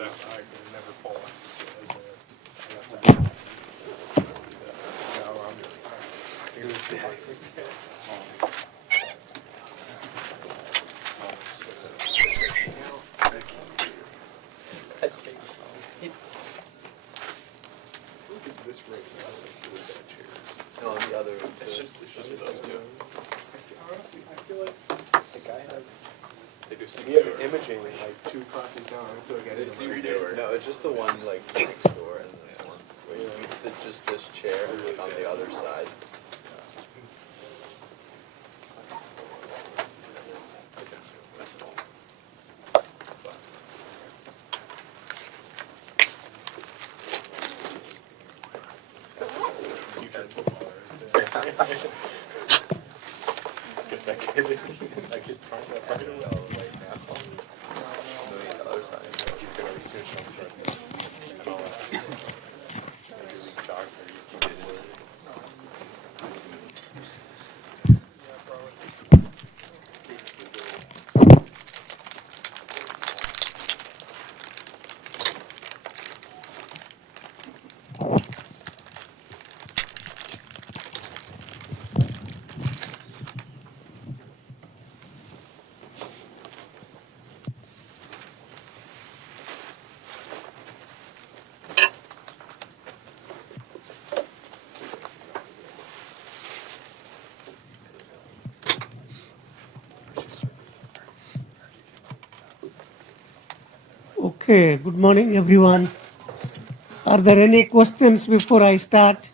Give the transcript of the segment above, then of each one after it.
that I can never fall. It's this ring. That's a really bad chair. No, the other. It's just those two. Honestly, I feel like the guy had. They do We have an imaging like 2 classes down. I feel like I didn't see redo it. No, it's just the one like next door and this one. Where you it's just this chair like on the other side. Get that kid. That kid's trying to fight him well right now. The other side. He's gonna research on drugs and all that. Maybe league soccer. He did it. Okay, good morning everyone. Are there any questions before I start?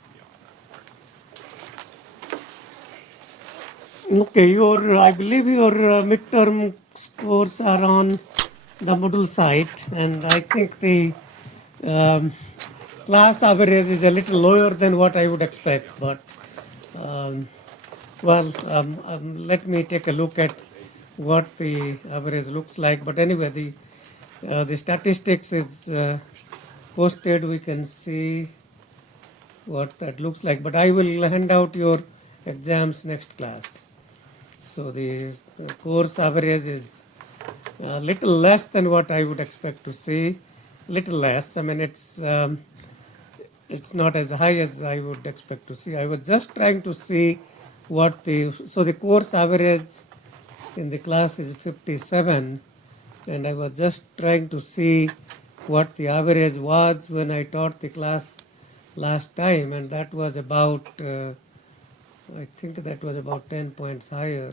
Okay, I believe your midterm scores are on the Moodle site, and I think the class average is a little lower than what I would expect, but let me take a look at what the average looks like. But anyway, the statistics is posted. We can see what that looks like. But I will hand out your exams next class. So the course average is a little less than what I would expect to see. Little less. I mean, it's not as high as I would expect to see. I was just trying to see what the course average in the class is 57, and I was just trying to see what the average was when I taught the class last time, and that was about I think that was about 10 points higher.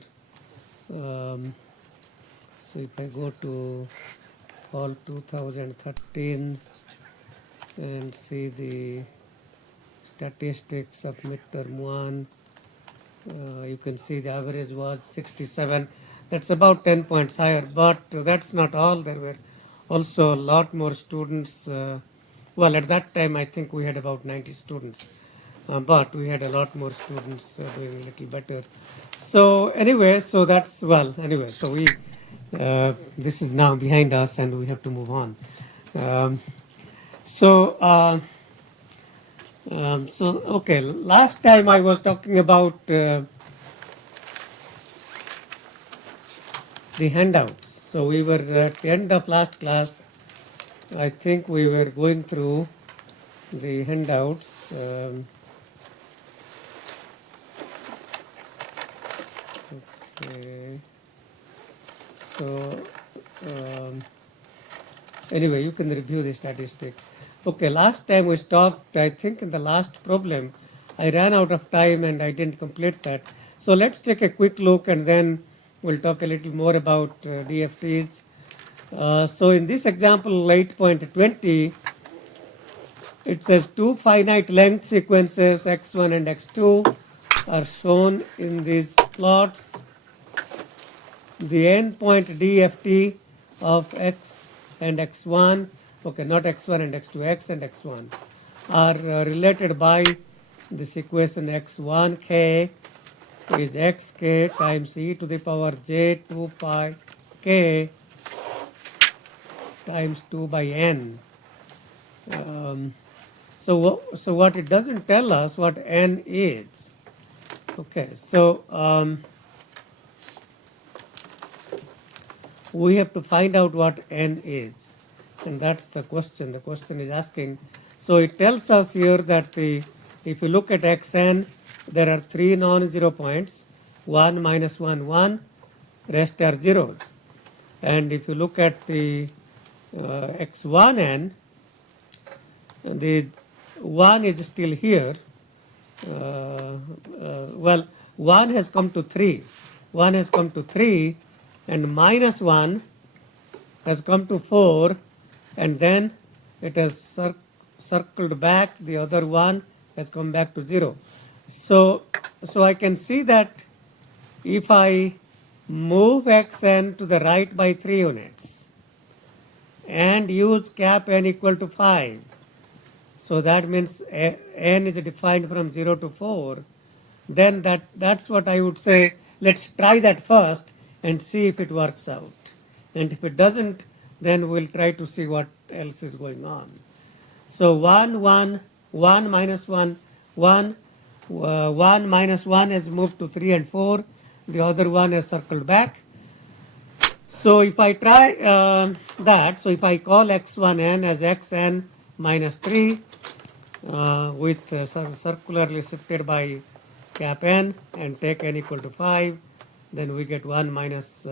So if I go to fall 2013 and see the statistics of midterm 1, you can see the average was 67. That's about 10 points higher, but that's not all. There were also a lot more students. Well, at that time, I think we had about 90 students, but we had a lot more students doing a little better. So anyway, so that's, well, anyway, so this is now behind us and we have to move on. Okay, last time I was talking about the handouts. So we were at the end of last class. I think we were going through the handouts. Okay. So anyway, you can review the statistics. Okay, last time we stopped, I think in the last problem, I ran out of time and I didn't complete that. So let's take a quick look and then we'll talk a little more about DFTs. So in this example, 8.20, it says 2 finite length sequences x1 and x2 are shown in these plots. The endpoint DFT of x and x1, okay, not x1 and x2, x and x1, are related by this equation x1k is xk times e to the power j 2 pi k times 2 by n. So what it doesn't tell us what n is. Okay, so we have to find out what n is. And that's the question. The question is asking. So it tells us here that if you look at xn, there are 3 non-zero points, 1, -1, 1, rest are zeros. And if you look at the x1n, the 1 is still here. Well, 1 has come to 3. 1 has come to 3, and -1 has come to 4, and then it has circled back. The other one has come back to 0. So I can see that if I move xn to the right by 3 units and use cap n equal to 5, so that means n is defined from 0 to 4, then that's what I would say, let's try that first and see if it works out. And if it doesn't, then we'll try to see what else is going on. So 1, 1, 1, -1, 1, 1 -1 has moved to 3 and 4. The other one has circled back. So if I try that, so if I call x1n as xn minus 3 with circularly shifted by cap n and take n equal to 5, then we get 1 minus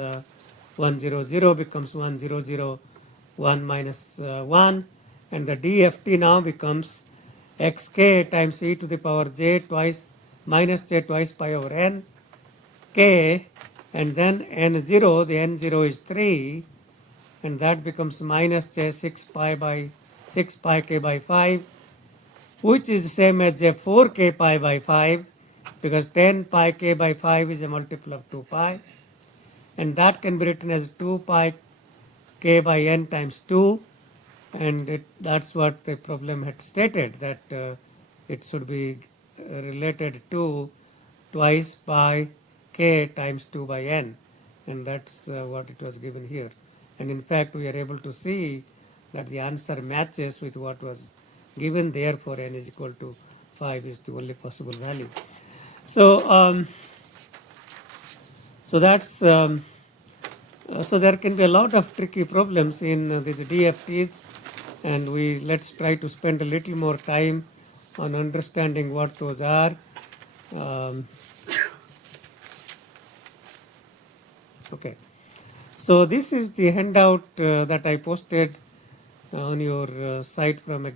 1, 0, 0 becomes 1, 0, 0, 1 minus 1, and the DFT now becomes xk times e to the power j twice minus j twice pi over n k, and then n0, the n0 is 3, and that becomes minus j 6 pi k by 5, which is the same as j 4 k pi by 5, because 10 pi k by 5 is a multiple of 2 pi, and that can be written as 2 pi k by n times 2, and that's what the problem had stated, that it should be related to twice pi k times 2 by n, and that's what it was given here. And in fact, we are able to see that the answer matches with what was given, therefore n is equal to 5 is the only possible value. So that's so there can be a lot of tricky problems in these DFTs, and let's try to spend a little more time on understanding what those are. Okay, so this is the handout that I posted on your site from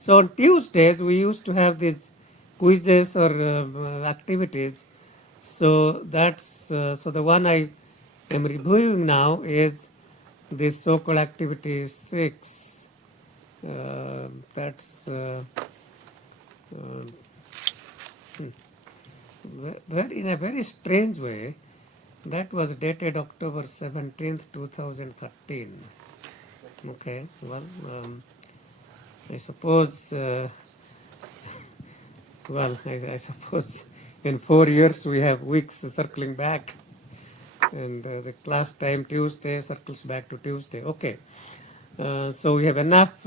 so on Tuesdays we used to have these quizzes or activities. So that's so the one I am reviewing now is this so-called activity 6. That's in a very strange way. That was dated October 17th, 2013. Okay, well, I suppose, I suppose in 4 years we have weeks circling back, and the class time Tuesday circles back to Tuesday. Okay, so we have enough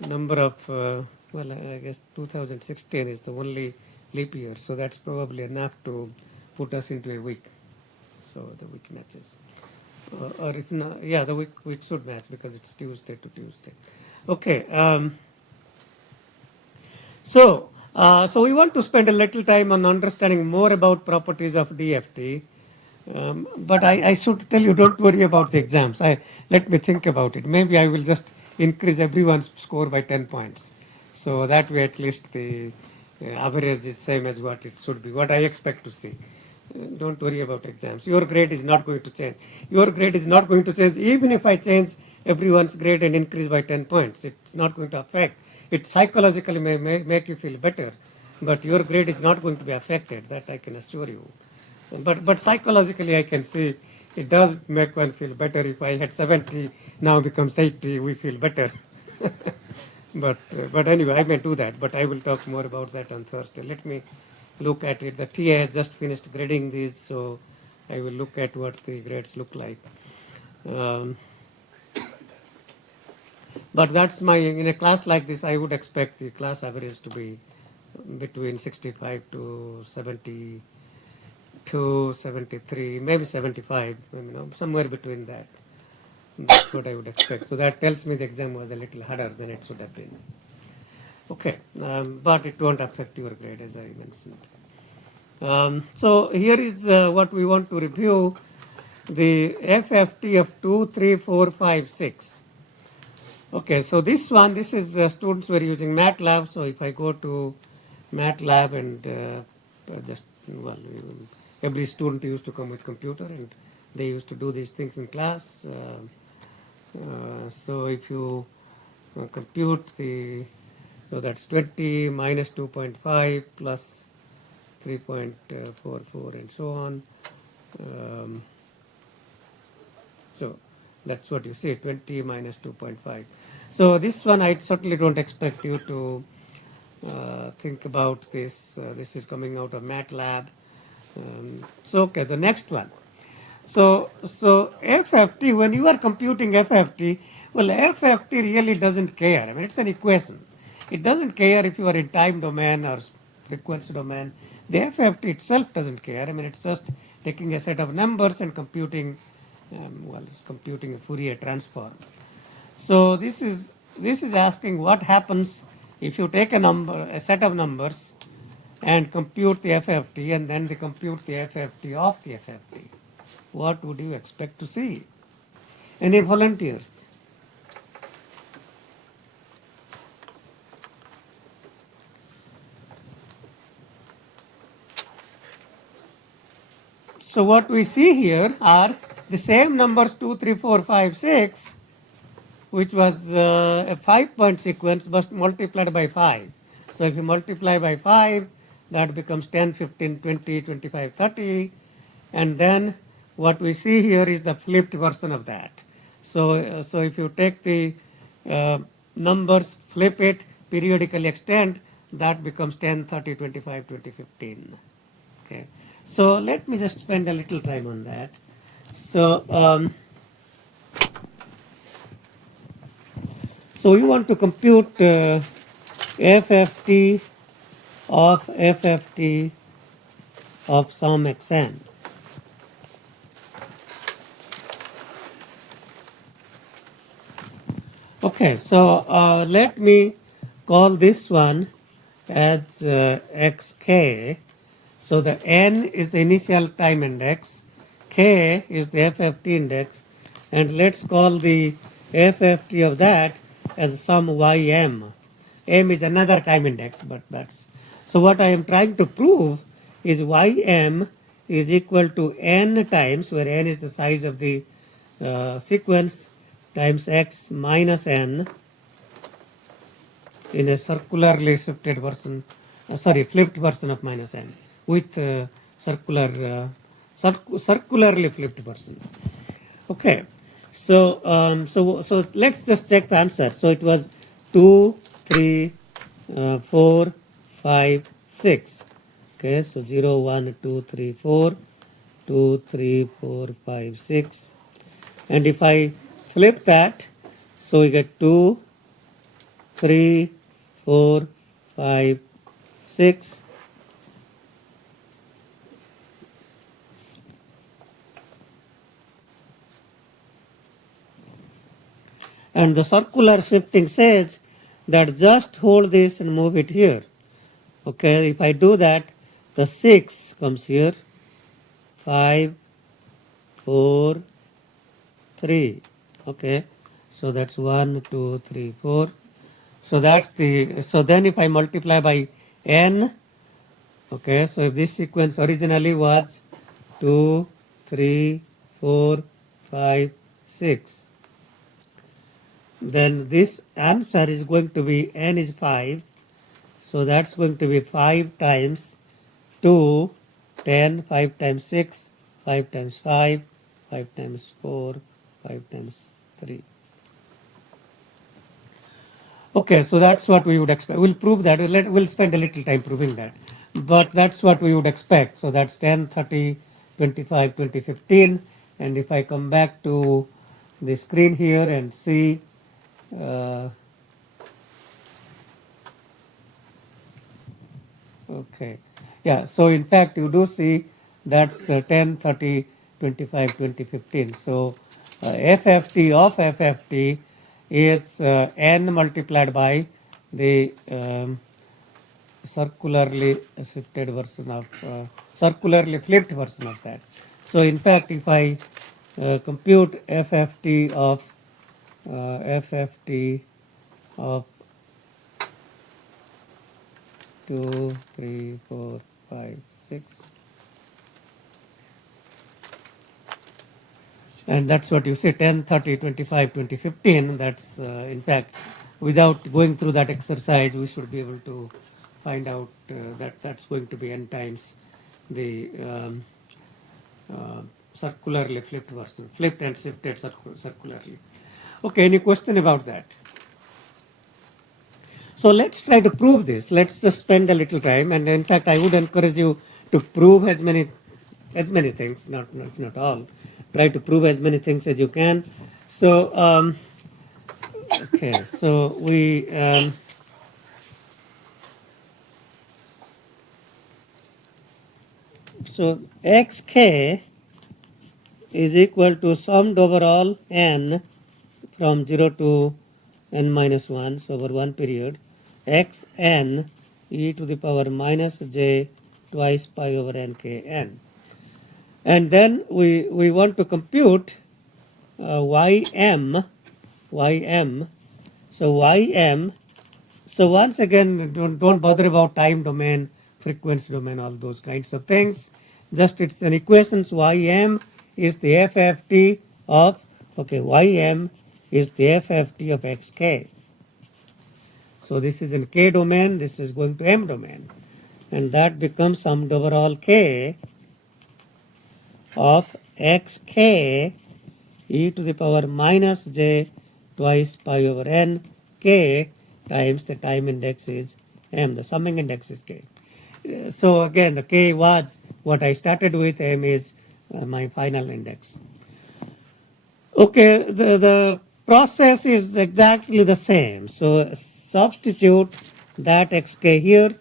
number of, well, I guess 2016 is the only leap year, so that's probably enough to put us into a week. So the week matches. Or if not, yeah, the week should match because it's Tuesday to Tuesday. Okay. So we want to spend a little time on understanding more about properties of DFT. But I should tell you, don't worry about the exams. Let me think about it. Maybe I will just increase everyone's score by 10 points. So that way at least the average is same as what it should be, what I expect to see. Don't worry about exams. Your grade is not going to change. Your grade is not going to change even if I change everyone's grade and increase by 10 points. It's not going to affect. It psychologically may make you feel better, but your grade is not going to be affected. That I can assure you. But psychologically I can see it does make one feel better. If I had 70, now becomes 80, we feel better. But anyway, I may do that, but I will talk more about that on Thursday. Let me look at it. The TA has just finished grading these, so I will look at what the grades look like. But that's in a class like this, I would expect the class average to be between 65 to 72, 73, maybe 75, somewhere between that. That's what I would expect. So that tells me the exam was a little harder than it should have been. Okay, but it won't affect your grade as I mentioned. So here is what we want to review, the FFT of 2, 3, 4, 5, 6. Okay, so this is students were using MATLAB. So if I go to MATLAB and every student used to come with computer and they used to do these things in class. So if you compute so that's 20 minus 2.5 plus 3.44 and so on. So that's what you see, 20 minus 2.5. So this one I certainly don't expect you to think about this. This is coming out of MATLAB. So okay, the next one. So FFT, when you are computing FFT, well, FFT really doesn't care. I mean, it's an equation. It doesn't care if you are in time domain or frequency domain. The FFT itself doesn't care. I mean, it's just taking a set of numbers and computing, it's computing a Fourier transform. So this is asking what happens if you take a set of numbers and compute the FFT and then they compute the FFT of the FFT. What would you expect to see? Any volunteers? So what we see here are the same numbers 2, 3, 4, 5, 6, which was a 5-point sequence but multiplied by 5. So if you multiply by 5, that becomes 10, 15, 20, 25, 30. And then what we see here is the flipped version of that. So if you take the numbers, flip it, periodically extend, that becomes 10, 30, 25, 20, 15. Okay. So let me just spend a little time on that. So we want to compute FFT of some xn. Okay, so let me call this one as xk. So the n is the initial time index, k is the FFT index, and let's call the FFT of that as some ym. M is another time index, but that's... So what I am trying to prove is ym is equal to n times, where n is the size of the sequence, times x minus n in a circularly shifted version, flipped version of minus n with circularly flipped version. Okay, so let's just check the answer. So it was 2, 3, 4, 5, 6. Okay, so 0, 1, 2, 3, 4, 2, 3, 4, 5, 6. And if I flip that, so we get 2, 3, 4, 5, 6. And the circular shifting says that just hold this and move it here. Okay, if I do that, the 6 comes here, 5, 4, 3. Okay, so that's 1, 2, 3, 4. So that's so then if I multiply by n, okay, so if this sequence originally was 2, 3, 4, 5, 6, then this answer is going to be n is 5. So that's going to be 5 times 2, 10, 5 times 6, 5 times 5, 5 times 4, 5 times 3. Okay, so that's what we would expect. We'll prove that. We'll spend a little time proving that. But that's what we would expect. So that's 10, 30, 25, 20, 15. And if I come back to the screen here and see okay, yeah, so in fact you do see that's 10, 30, 25, 20, 15. So FFT of FFT is n multiplied by the circularly shifted version of circularly flipped version of that. So in fact, if I compute FFT of 2, 3, 4, 5, 6, and that's what you say 10, 30, 25, 20, 15. That's in fact, without going through that exercise, we should be able to find out that that's going to be n times the circularly flipped version, flipped and shifted circularly. Okay, any question about that? So let's try to prove this. Let's just spend a little time, and in fact, I would encourage you to prove as many things, not all. Try to prove as many things as you can. So okay, so we so xk is equal to summed over all n from 0 to n minus 1, so over one period, xn e to the power minus j twice pi over nkn. And then we want to compute ym. So ym. So once again, don't bother about time domain, frequency domain, all those kinds of things. Just it's an equations. Ym is the FFT of, okay, ym is the FFT of xk. So this is in k domain, this is going to m domain. And that becomes summed over all k of xk e to the power minus j twice pi over n k times the time index is m, the summing index is k. So again, the k was what I started with, m is my final index. Okay, the process is exactly the same. So substitute that xk here,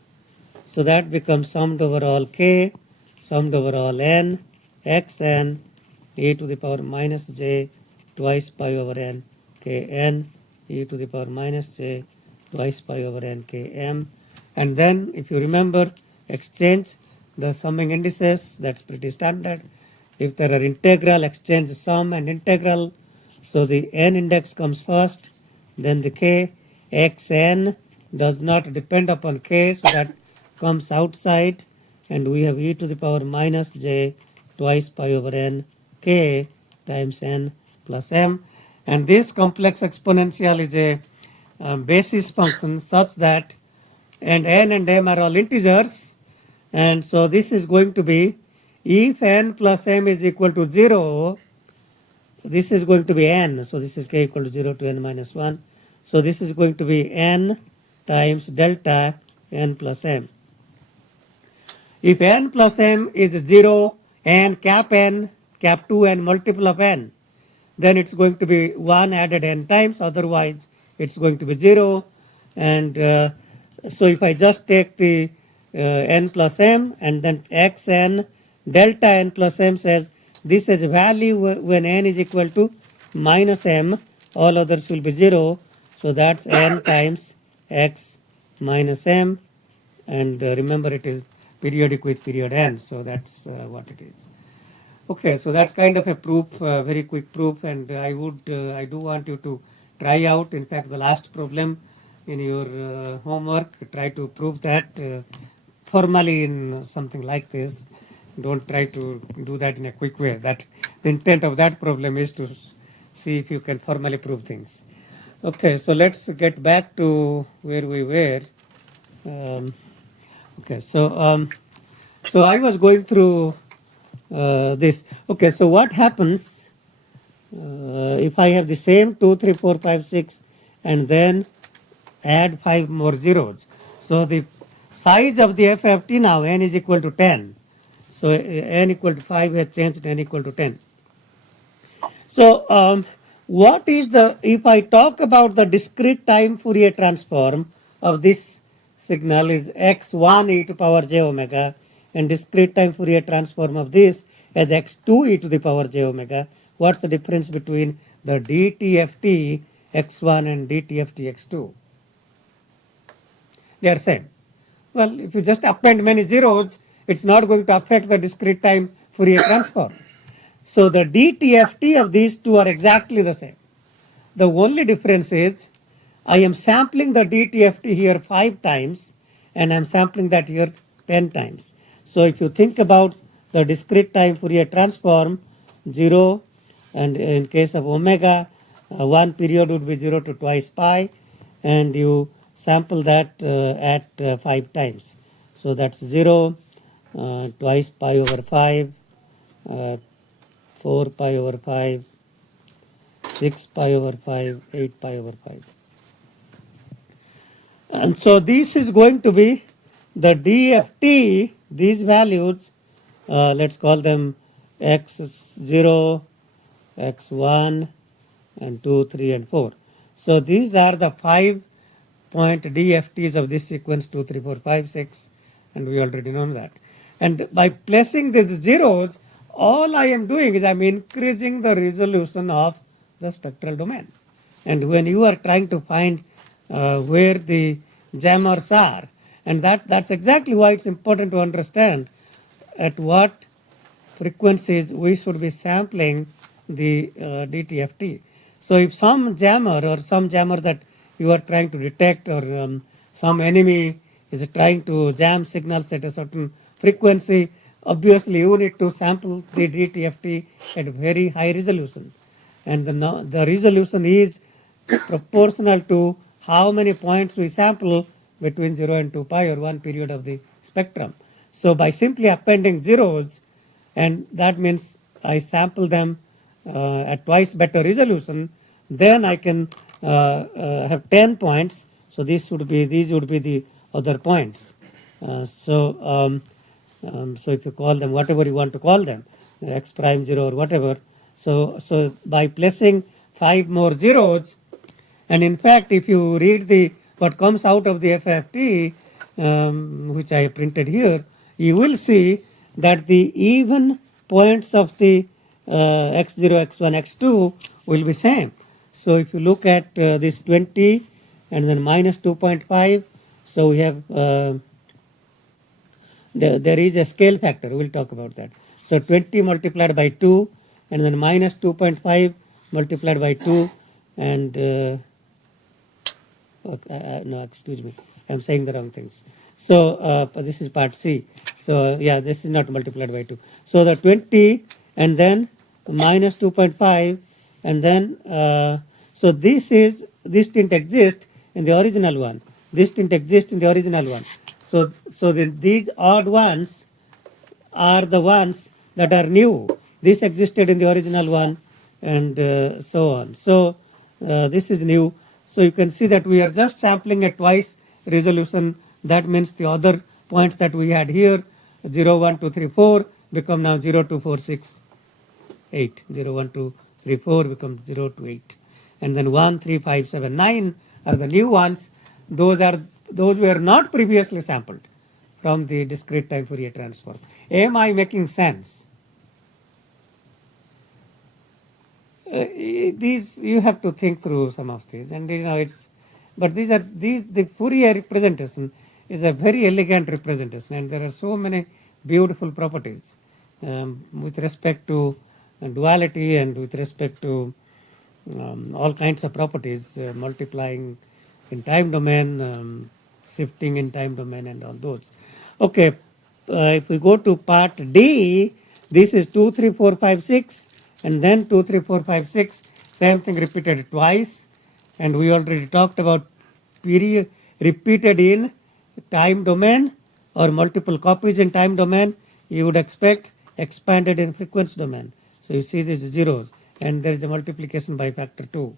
so that becomes summed over all k, summed over all n, xn e to the power minus j twice pi over n kn e to the power minus j twice pi over n km. And then if you remember, exchange the summing indices, that's pretty standard. If there are integral, exchange sum and integral. So the n index comes first, then the k. Xn does not depend upon k, so that comes outside, and we have e to the power minus j twice pi over n k times n plus m. And this complex exponential is a basis function such that, and n and m are all integers, and so this is going to be, if n plus m is equal to 0, this is going to be n, so this is k equal to 0 to n minus 1. So this is going to be n times delta n plus m. If n plus m is 0 and cap 2 n multiple of n, then it's going to be 1 added n times, otherwise it's going to be 0. And so if I just take the n plus m and then xn delta n plus m says this is value when n is equal to minus m, all others will be 0. So that's n times x minus m, and remember it is periodic with period n, so that's what it is. Okay, so that's kind of a proof, very quick proof, and I do want you to try out. In fact, the last problem in your homework, try to prove that formally in something like this. Don't try to do that in a quick way. That the intent of that problem is to see if you can formally prove things. Okay, so let's get back to where we were. Okay, so so I was going through this. Okay, so what happens if I have the same 2, 3, 4, 5, 6 and then add 5 more zeros? So the size of the FFT now, n is equal to 10. So n equal to 5 has changed to n equal to 10. So what is the, if I talk about the discrete time Fourier transform of this signal is x1 e to power j omega, and discrete time Fourier transform of this as x2 e to the power j omega, what's the difference between the DTFT x1 and DTFT x2? They are same. Well, if you just append many zeros, it's not going to affect the discrete time Fourier transform. So the DTFT of these two are exactly the same. The only difference is I am sampling the DTFT here 5 times and I'm sampling that here 10 times. So if you think about the discrete time Fourier transform, 0, and in case of omega, one period would be 0 to twice pi, and you sample that at 5 times. So that's 0, twice pi over 5, 4 pi over 5, 6 pi over 5, 8 pi over 5. And so this is going to be the DFT, these values, let's call them x0, x1, and 2, 3, and 4. So these are the 5-point DFTs of this sequence 2, 3, 4, 5, 6, and we already know that. And by placing these zeros, all I am doing is I'm increasing the resolution of the spectral domain. And when you are trying to find where the jammers are, and that's exactly why it's important to understand at what frequencies we should be sampling the DTFT. So if some jammer or some jammer that you are trying to detect or some enemy is trying to jam signals at a certain frequency, obviously you need to sample the DTFT at very high resolution. And the resolution is proportional to how many points we sample between 0 and 2 pi or one period of the spectrum. So by simply appending zeros, and that means I sample them at twice better resolution, then I can have 10 points. So these would be the other points. So if you call them whatever you want to call them, x prime 0 or whatever. So by placing 5 more zeros, and in fact if you read what comes out of the FFT, which I have printed here, you will see that the even points of the x0, x1, x2 will be same. So if you look at this 20 and then minus 2.5, so we have there is a scale factor. We'll talk about that. So 20 multiplied by 2 and then minus 2.5 multiplied by 2 and no, excuse me, I'm saying the wrong things. So this is part C. So yeah, this is not multiplied by 2. So the 20 and then minus 2.5 and then so this didn't exist in the original one. This didn't exist in the original one. So these odd ones are the ones that are new. This existed in the original one and so on. So this is new. So you can see that we are just sampling at twice resolution. That means the other points that we had here, 0, 1, 2, 3, 4, become now 0, 2, 4, 6, 8. 0, 1, 2, 3, 4 becomes 0 to 8. And then 1, 3, 5, 7, 9 are the new ones. Those were not previously sampled from the discrete time Fourier transform. Am I making sense? These you have to think through some of these, and but the Fourier representation is a very elegant representation, and there are so many beautiful properties with respect to duality and with respect to all kinds of properties, multiplying in time domain, shifting in time domain, and all those. Okay, if we go to part D, this is 2, 3, 4, 5, 6. And then 2, 3, 4, 5, 6, same thing repeated twice. And we already talked about period repeated in time domain or multiple copies in time domain. You would expect expanded in frequency domain. So you see these zeros and there is a multiplication by factor 2.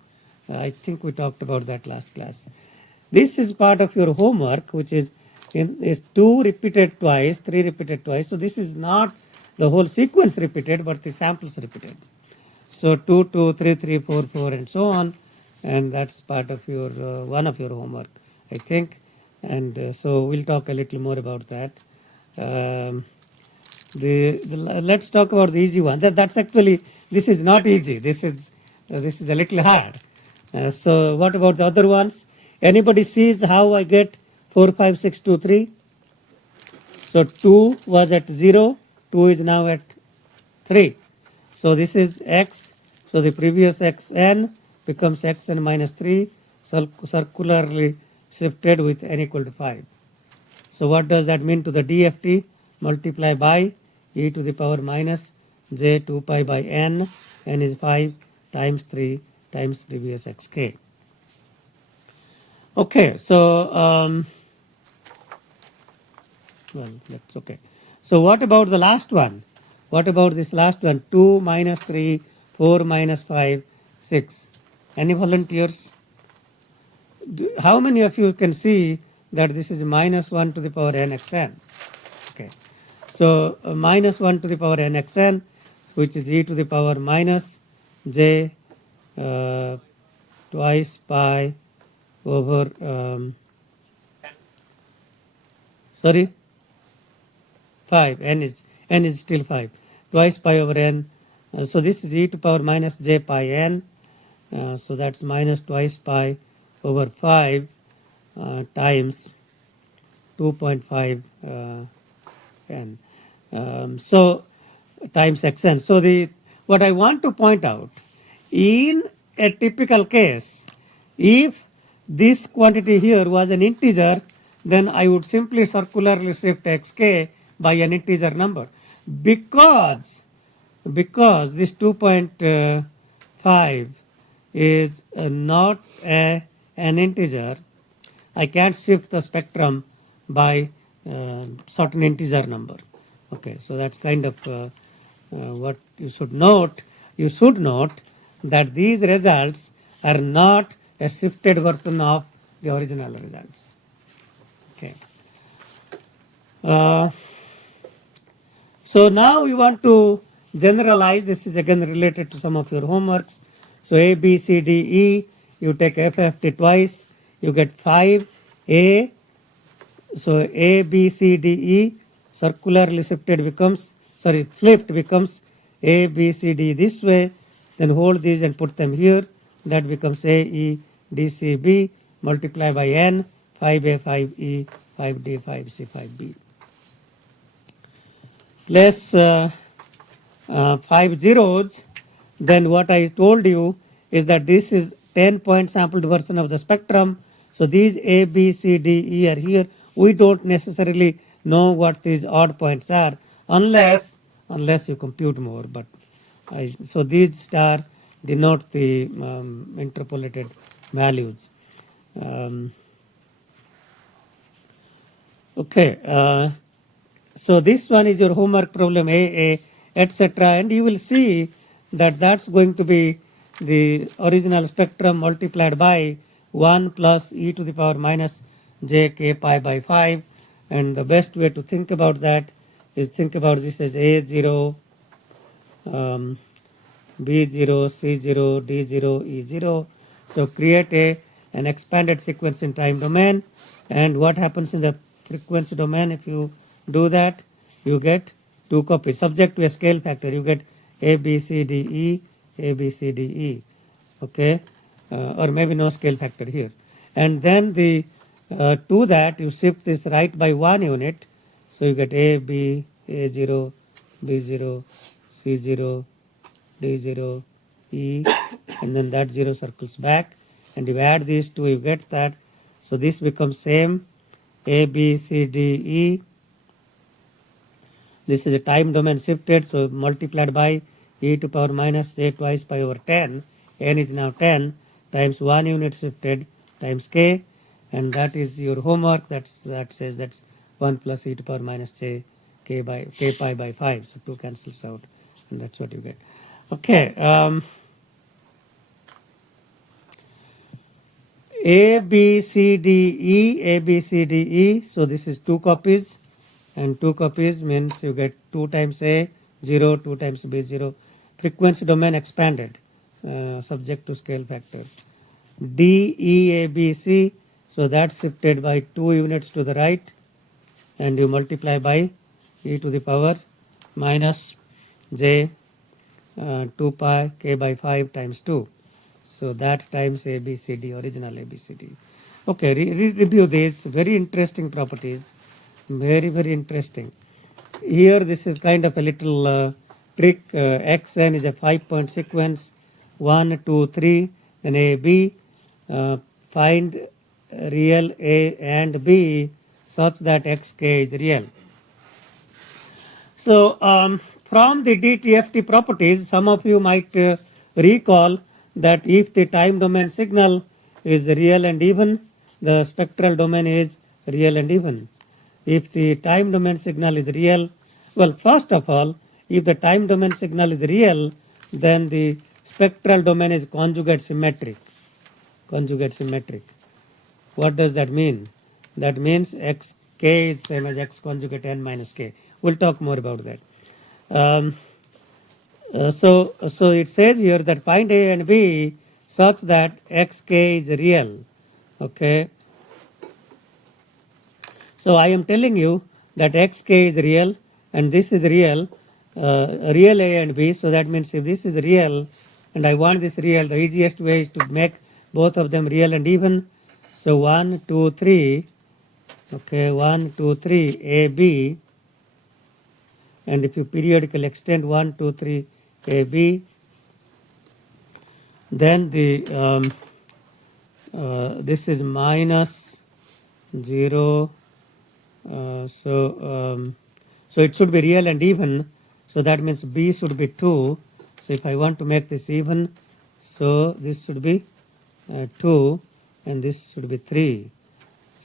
I think we talked about that last class. This is part of your homework, which is 2 repeated twice, 3 repeated twice. So this is not the whole sequence repeated, but the samples repeated. So 2, 2, 3, 3, 4, 4, and so on. And that's part of your one of your homework, I think. And so we'll talk a little more about that. let's talk about the easy one. That's actually, this is not easy. This is a little hard. So what about the other ones? Anybody sees how I get 4, 5, 6, 2, 3? So 2 was at 0, 2 is now at 3. So this is x. So the previous xn becomes xn minus 3, circularly shifted with n equal to 5. So what does that mean to the DFT? Multiply by e to the power minus j 2 pi by n. N is 5 times 3 times previous xk. Okay, so well, that's okay. So what about the last one? What about this last one? 2 minus 3, 4 minus 5, 6. Any volunteers? How many of you can see that this is minus 1 to the power n xn? Okay. So minus 1 to the power n xn, which is e to the power minus j twice pi over sorry, 5. N is still 5. Twice pi over n. So this is e to power minus j pi n. So that's minus twice pi over 5 times 2.5 n. So times xn. So what I want to point out, in a typical case, if this quantity here was an integer, then I would simply circularly shift xk by an integer number. Because this 2.5 is not an integer, I can't shift the spectrum by certain integer number. Okay, so that's kind of what you should note. You should note that these results are not a shifted version of the original results. Okay. So now we want to generalize. This is again related to some of your homeworks. So A, B, C, D, E, you take FFT twice, you get 5A. So A, B, C, D, E, circularly shifted becomes, flipped becomes A, B, C, D this way. Then hold these and put them here. That becomes A, E, D, C, B, multiply by N, 5A, 5E, 5D, 5C, 5B. Less 5 zeros, then what I told you is that this is 10-point sampled version of the spectrum. So these A, B, C, D, E are here. We don't necessarily know what these odd points are unless you compute more. But so these star denote the interpolated values. Okay. So this one is your homework problem AA, etc. And you will see that that's going to be the original spectrum multiplied by 1 plus e to the power minus j k pi by 5. And the best way to think about that is think about this as A0, B0, C0, D0, E0. So create an expanded sequence in time domain. And what happens in the frequency domain if you do that? You get 2 copies. Subject to a scale factor, you get A, B, C, D, E, A, B, C, D, E. Okay? Or maybe no scale factor here. And then to that, you shift this right by 1 unit. So you get A, B, A0, B0, C0, D0, E. And then that 0 circles back. And you add these two, you get that. So this becomes same. A, B, C, D, E. This is a time domain shifted, so multiplied by e to power minus j twice pi over 10. N is now 10 times 1 unit shifted times k. And that is your homework. That says that's 1 plus e to power minus j k pi by 5. So 2 cancels out. And that's what you get. Okay. A, B, C, D, E, A, B, C, D, E. So this is 2 copies. And 2 copies means you get 2 times A, 0, 2 times B, 0. Frequency domain expanded, subject to scale factor. D, E, A, B, C. So that's shifted by 2 units to the right. And you multiply by e to the power minus j 2 pi k by 5 times 2. So that times ABCD, original ABCD. Okay, review these very interesting properties. Very, very interesting. Here, this is kind of a little trick. Xn is a 5-point sequence 1, 2, 3, then A, B. Find real A and B such that Xk is real. So, from the DTFT properties, some of you might recall that if the time domain signal is real and even, the spectral domain is real and even. If the time domain signal is real, well, first of all, if the time domain signal is real, then the spectral domain is conjugate symmetric. Conjugate symmetric. What does that mean? That means xk is same as x conjugate n minus k. We'll talk more about that. So it says here that find A and B such that xk is real. Okay. So I am telling you that xk is real and this is real, real A and B. So that means if this is real and I want this real, the easiest way is to make both of them real and even. So 1, 2, 3. Okay, 1, 2, 3, A, B. And if you periodically extend 1, 2, 3, A, B, then the this is minus 0. So it should be real and even. So that means B should be 2. So if I want to make this even, so this should be 2 and this should be 3.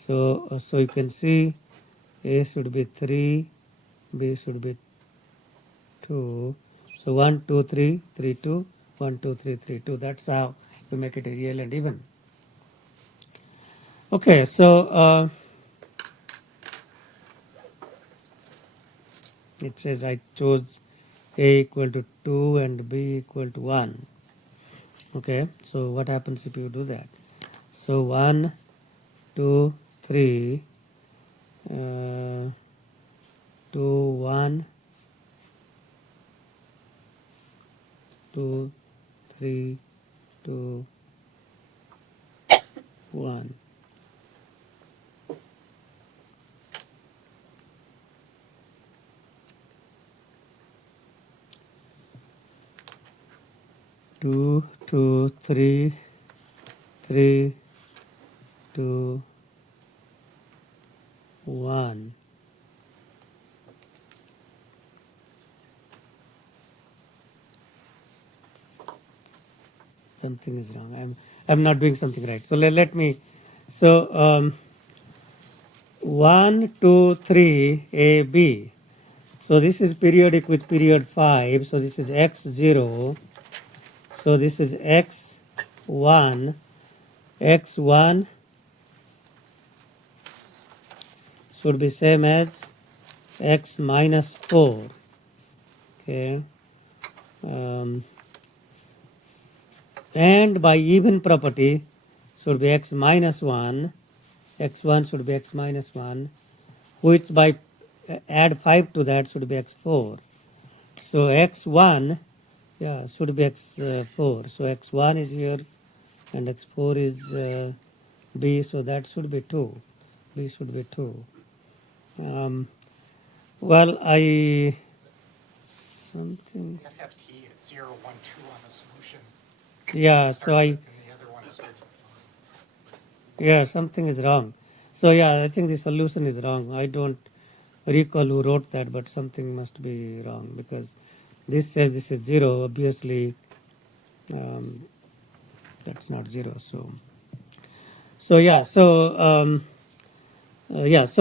So you can see A should be 3, B should be 2. So 1, 2, 3, 3, 2, 1, 2, 3, 3, 2. That's how you make it a real and even. Okay, so it says I chose A equal to 2 and B equal to 1. Okay, so what happens if you do that? So 1, 2, 3, 2, 1, 2, 3, 2, 1. Two, 2, 3, 3, 2, 1. Something is wrong. I'm not doing something right. So let me. So 1, 2, 3, A, B. So this is periodic with period 5. So this is x0. So this is x1. X1 should be same as x minus 4. Okay. And by even property should be x minus 1. X1 should be x minus 1, which by add 5 to that should be x4. So x1 should be x4. So x1 is here and x4 is B, so that should be 2. B should be 2. Well, something. FFT is 0, 1, 2 on the solution. Yeah, so And the other one is something is wrong. So I think the solution is wrong. I don't recall who wrote that, but something must be wrong because this says this is 0. Obviously, that's not 0. So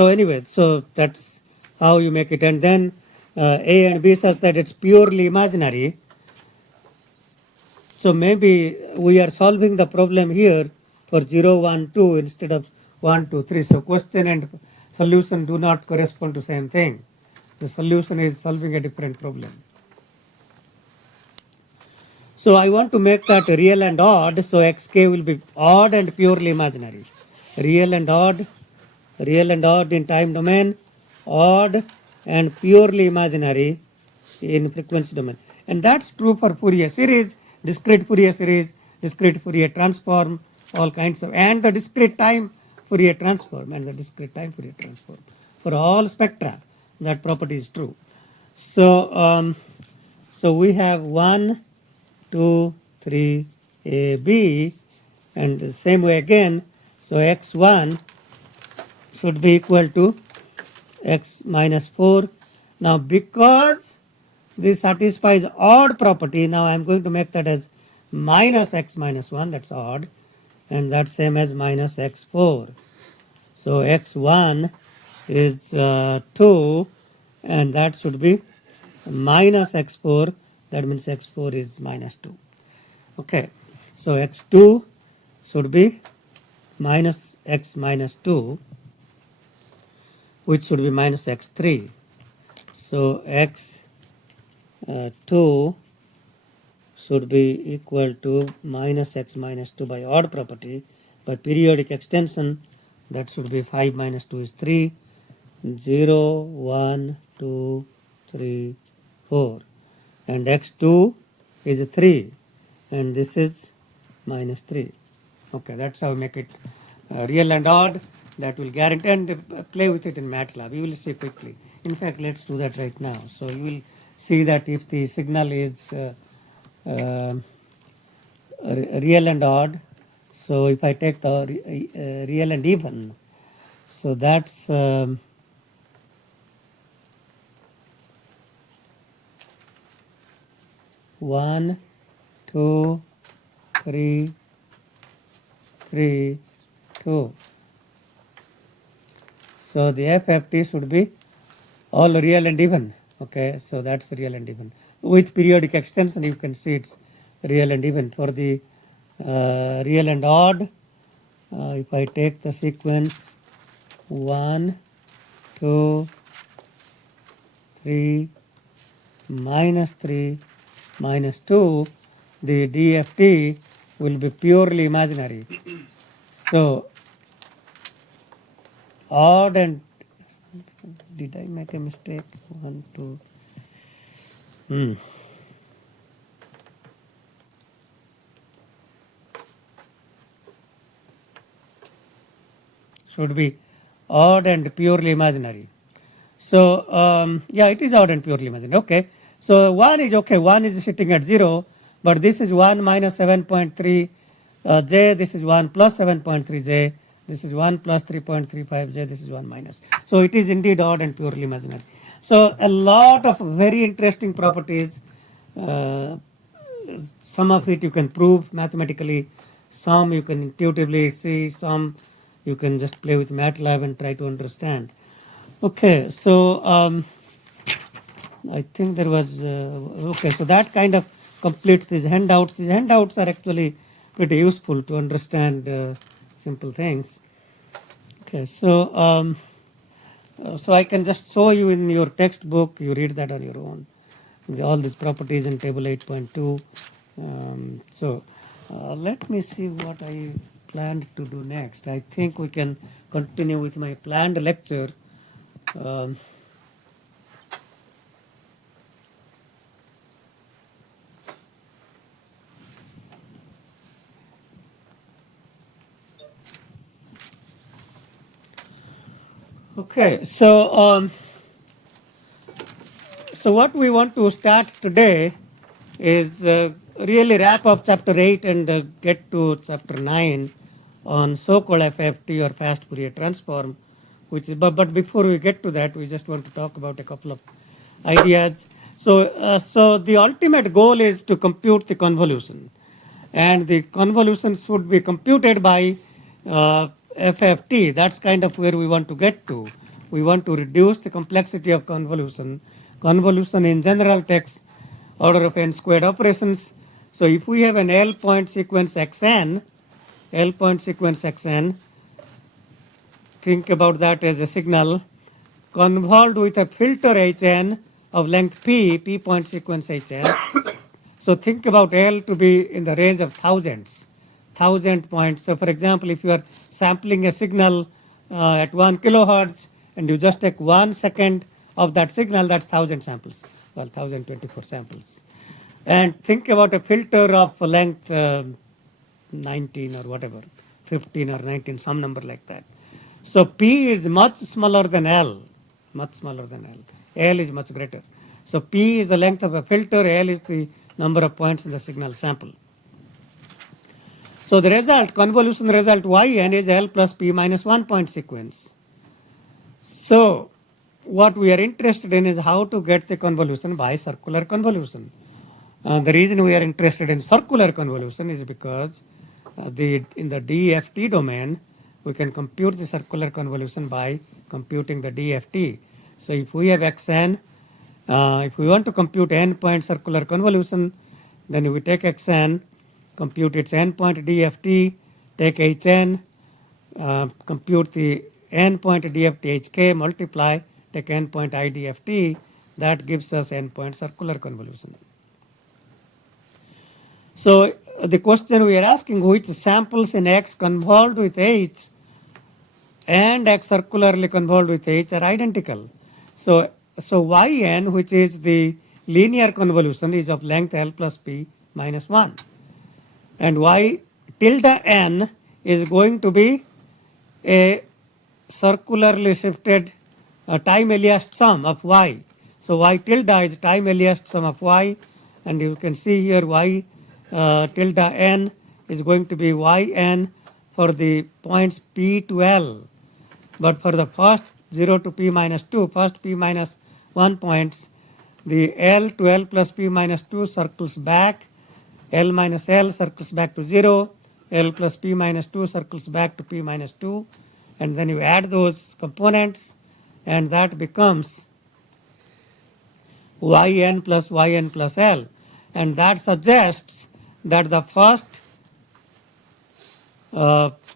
anyway, so that's how you make it. And then A and B such that it's purely imaginary. So maybe we are solving the problem here for 0, 1, 2 instead of 1, 2, 3. So question and solution do not correspond to same thing. The solution is solving a different problem. So I want to make that real and odd. So xk will be odd and purely imaginary. Real and odd in time domain, odd and purely imaginary. in frequency domain. And that's true for Fourier series, discrete Fourier series, discrete Fourier transform, all kinds of, and the discrete time Fourier transform and the discrete time Fourier transform. For all spectra, that property is true. So, so we have 1, 2, 3, A, B, and the same way again. So x1 should be equal to x minus 4. Now, because this satisfies odd property, now I am going to make that as minus x minus 1, that's odd, and that's same as minus x4. So x1 is 2, and that should be minus x4, that means x4 is minus 2. Okay, so x2 should be minus x minus 2, which should be minus x3. So x2 should be equal to minus x minus 2 by odd property. By periodic extension, that should be 5 minus 2 is 3, 0, 1, 2, 3, 4. And x2 is 3, and this is minus 3. Okay, that's how we make it real and odd. That will guarantee, and play with it in MATLAB. You will see quickly. In fact, let's do that right now. So you will see that if the signal is real and odd, so if I take the real and even, so that's 1, 2, 3, 3, 2. So the FFT should be all real and even. Okay, so that's real and even. With periodic extension, you can see it's real and even. For the real and odd, if I take the sequence 1, 2, 3, minus 3, minus 2, the DFT will be purely imaginary. So, odd and, did I make a mistake? 1, 2. Should be odd and purely imaginary. So, yeah, it is odd and purely imaginary. Okay. So 1 is okay. 1 is sitting at 0, but this is 1 minus 7.3 j. This is 1 plus 7.3 j. This is 1 plus 3.35 j. This is 1 minus. So it is indeed odd and purely imaginary. So a lot of very interesting properties. Some of it you can prove mathematically. Some you can intuitively see. Some you can just play with MATLAB and try to understand. Okay, so I think there was, okay, so that kind of completes these handouts. These handouts are actually pretty useful to understand simple things. Okay, so so I can just show you in your textbook, you read that on your own. All these properties in table 8.2. So let me see what I planned to do next. I think we can continue with my planned lecture. Okay, so so what we want to start today is really wrap up chapter 8 and get to chapter 9 on so-called FFT or fast Fourier transform. Which is, but before we get to that, we just want to talk about a couple of ideas. So, so the ultimate goal is to compute the convolution, and the convolution should be computed by FFT. That's kind of where we want to get to. We want to reduce the complexity of convolution. Convolution in general takes order of n squared operations. So if we have an L point sequence xn, think about that as a signal convolved with a filter Hn of length p point sequence Hn. So think about L to be in the range of thousands, 1,000 points. So for example, if you are sampling a signal at 1 kilohertz and you just take 1 second of that signal, that's 1,000 samples. well, 1024 samples. And think about a filter of length 19 or whatever, 15 or 19, some number like that. So P is much smaller than L, much smaller than L. L is much greater. So P is the length of a filter, L is the number of points in the signal sample. So the result, convolution result Yn is L plus P minus 1 point sequence. So what we are interested in is how to get the convolution by circular convolution. The reason we are interested in circular convolution is because in the DFT domain, we can compute the circular convolution by computing the DFT. So if we have Xn, if we want to compute n point circular convolution, then we take Xn, compute its n point DFT, take Hn, compute the n point DFT Hk, multiply, take n point IDFT, that gives us n point circular convolution. So the question we are asking, which samples in X convolved with H and X circularly convolved with H are identical. So Yn, which is the linear convolution, is of length L plus P minus 1. And Y tilde N is going to be a circularly shifted time Eliased sum of Y. So Y tilde is time Eliased sum of Y, and you can see here Y tilde N is going to be Yn for the points P to L. But for the first 0 to P minus 2, first P minus 1 points, the L to L plus P minus 2 circles back, L minus L circles back to 0, L plus P minus 2 circles back to P minus 2, and then you add those components, and that becomes Yn plus L. And that suggests that the first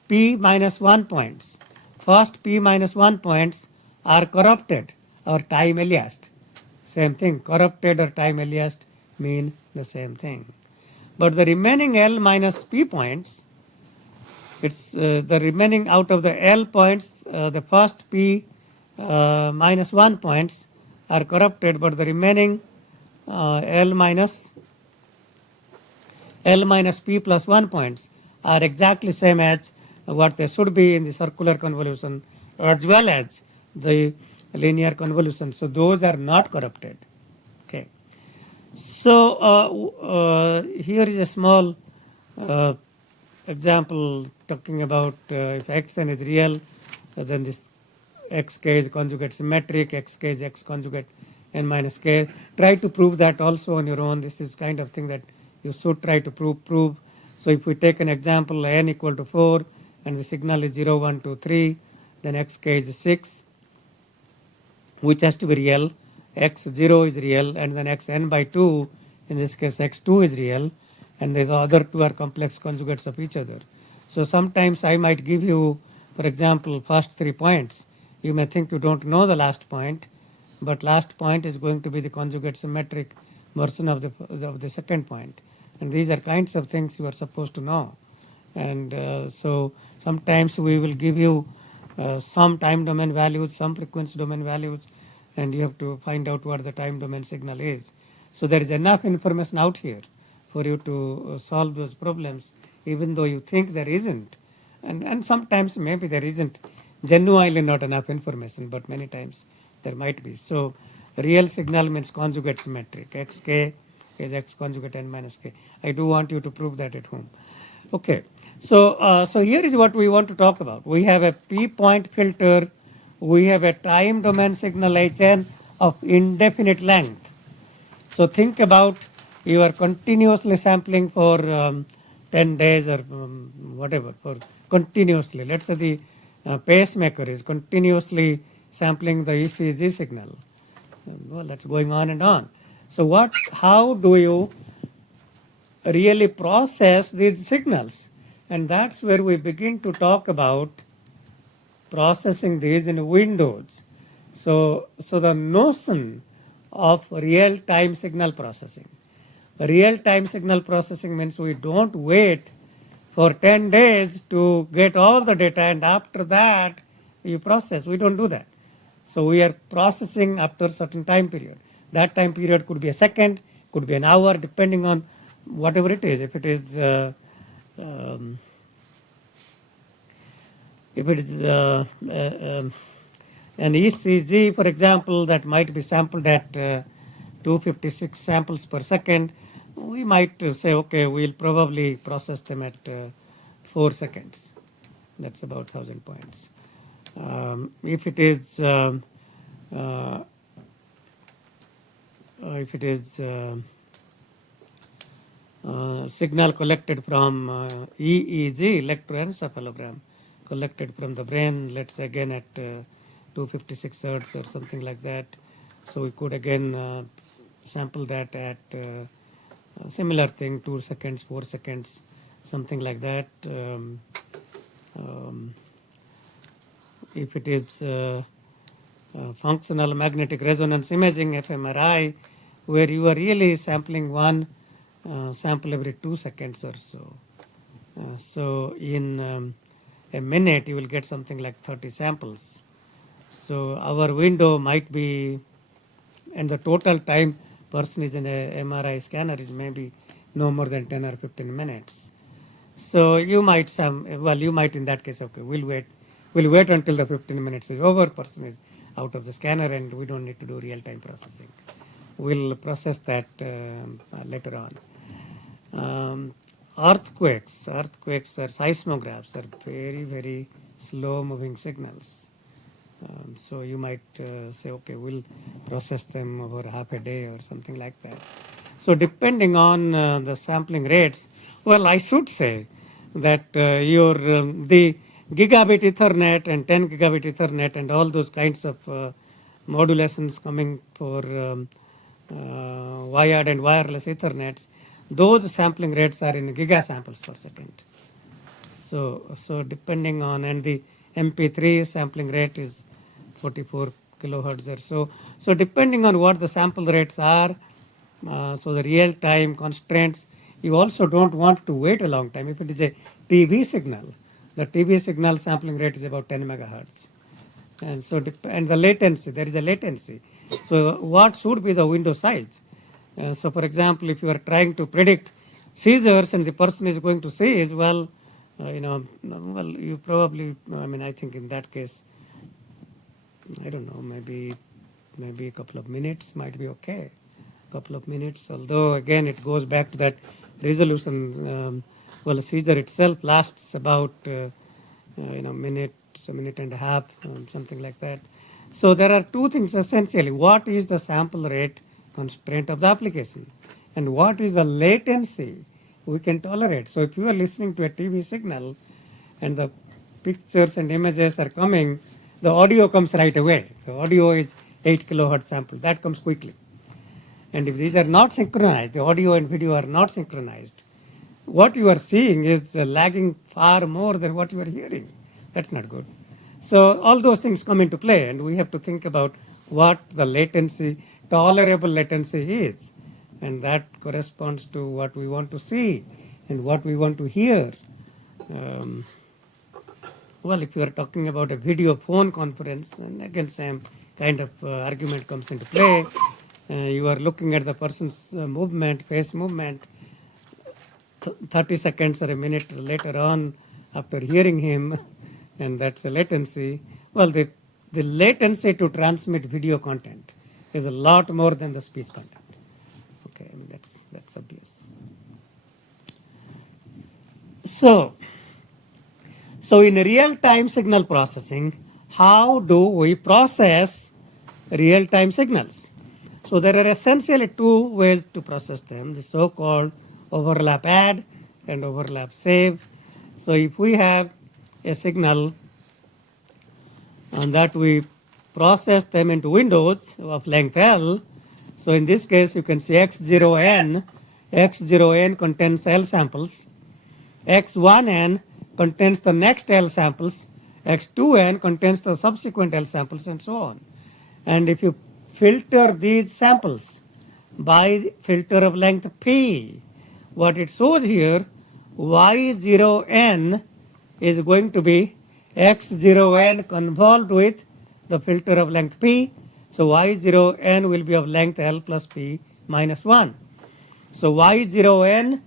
P minus 1 points, first P minus 1 points are corrupted or time Eliased. Same thing, corrupted or time Eliased mean the same thing. But the remaining L minus P points, it's the remaining out of the L points, the first P minus 1 points are corrupted, but the remaining L minus P plus 1 points are exactly same as what they should be in the circular convolution as well as the linear convolution. So those are not corrupted. Okay. So here is a small example talking about if Xn is real, then this Xk is conjugate symmetric, Xk is X conjugate n minus k. Try to prove that also on your own. This is kind of thing that you should try to prove. So if we take an example n equal to 4 and the signal is 0, 1, 2, 3, then Xk is 6, which has to be real. X0 is real, and then Xn by 2, in this case X2 is real, and the other two are complex conjugates of each other. So sometimes I might give you, for example, first 3 points. You may think you don't know the last point, but last point is going to be the conjugate symmetric version of the second point. And these are kinds of things you are supposed to know. And so sometimes we will give you some time domain values, some frequency domain values, and you have to find out what the time domain signal is. So there is enough information out here for you to solve those problems, even though you think there isn't. And sometimes maybe there isn't genuinely not enough information, but many times there might be. So real signal means conjugate symmetric. Xk is X conjugate n minus k. I do want you to prove that at home. Okay. So here is what we want to talk about. We have a p-point filter. We have a time domain signal Hn of indefinite length. So think about you are continuously sampling for 10 days or whatever, for continuously. Let's say the pacemaker is continuously sampling the ECG signal. Well, that's going on and on. So how do you really process these signals? And that's where we begin to talk about processing these in windows. So the notion of real-time signal processing. Real-time signal processing means we don't wait for 10 days to get all the data and after that you process. We don't do that. So we are processing after a certain time period. That time period could be a second, could be an hour, depending on whatever it is. If it is an ECG, for example, that might be sampled at 256 samples per second, we might say, okay, we'll probably process them at 4 seconds. That's about 1,000 points. If it is signal collected from EEG, electroencephalogram, collected from the brain, let's say again at 256 hertz or something like that. So we could again sample that at similar thing, 2 seconds, 4 seconds, something like that. If it is functional magnetic resonance imaging, fMRI, where you are really sampling one sample every 2 seconds or so. So in a minute you will get something like 30 samples. So our window might be, and the total time person is in a MRI scanner is maybe no more than 10 or 15 minutes. So you might you might in that case, okay, we'll wait until the 15 minutes is over, person is out of the scanner and we don't need to do real-time processing. We'll process that later on. Earthquakes or seismographs are very, very slow-moving signals. So you might say, okay, we'll process them over half a day or something like that. So depending on the sampling rates, well, I should say that the gigabit Ethernet and 10 gigabit Ethernet and all those kinds of modulations coming for wired and wireless Ethernets, those sampling rates are in gigasamples per second. So depending on, and the MP3 sampling rate is 44 kilohertz or so. So depending on what the sample rates are, so the real-time constraints, you also don't want to wait a long time. If it is a TV signal, the TV signal sampling rate is about 10 megahertz. And so, and the latency, there is a latency. So what should be the window size? So for example, if you are trying to predict seizures and the person is going to seize, well, you probably, I think in that case, I don't know, maybe a couple of minutes might be okay. Couple of minutes, although again it goes back to that resolution. A seizure itself lasts about a minute and a half, something like that. So there are two things essentially. What is the sample rate constraint of the application? And what is the latency we can tolerate? So if you are listening to a TV signal and the pictures and images are coming, the audio comes right away. The audio is 8 kilohertz sample. That comes quickly. And if these are not synchronized, the audio and video are not synchronized, what you are seeing is lagging far more than what you are hearing. That's not good. So all those things come into play, and we have to think about what the latency, tolerable latency is. And that corresponds to what we want to see and what we want to hear. If you are talking about a video phone conference, and again same kind of argument comes into play. You are looking at the person's movement, face movement, 30 seconds or a minute later on after hearing him, and that's a latency. Well, the latency to transmit video content is a lot more than the speech content. Okay, that's obvious. So in real-time signal processing, how do we process real-time signals? So there are essentially two ways to process them, the so-called overlap add and overlap save. So if we have a signal and that we process them into windows of length L, so in this case you can see X0n contains L samples, X1n contains the next L samples, X2n contains the subsequent L samples, and so on. And if you filter these samples by filter of length P, what it shows here, Y0n is going to be X0n convolved with the filter of length P, So y0n will be of length L plus P minus 1. So y0n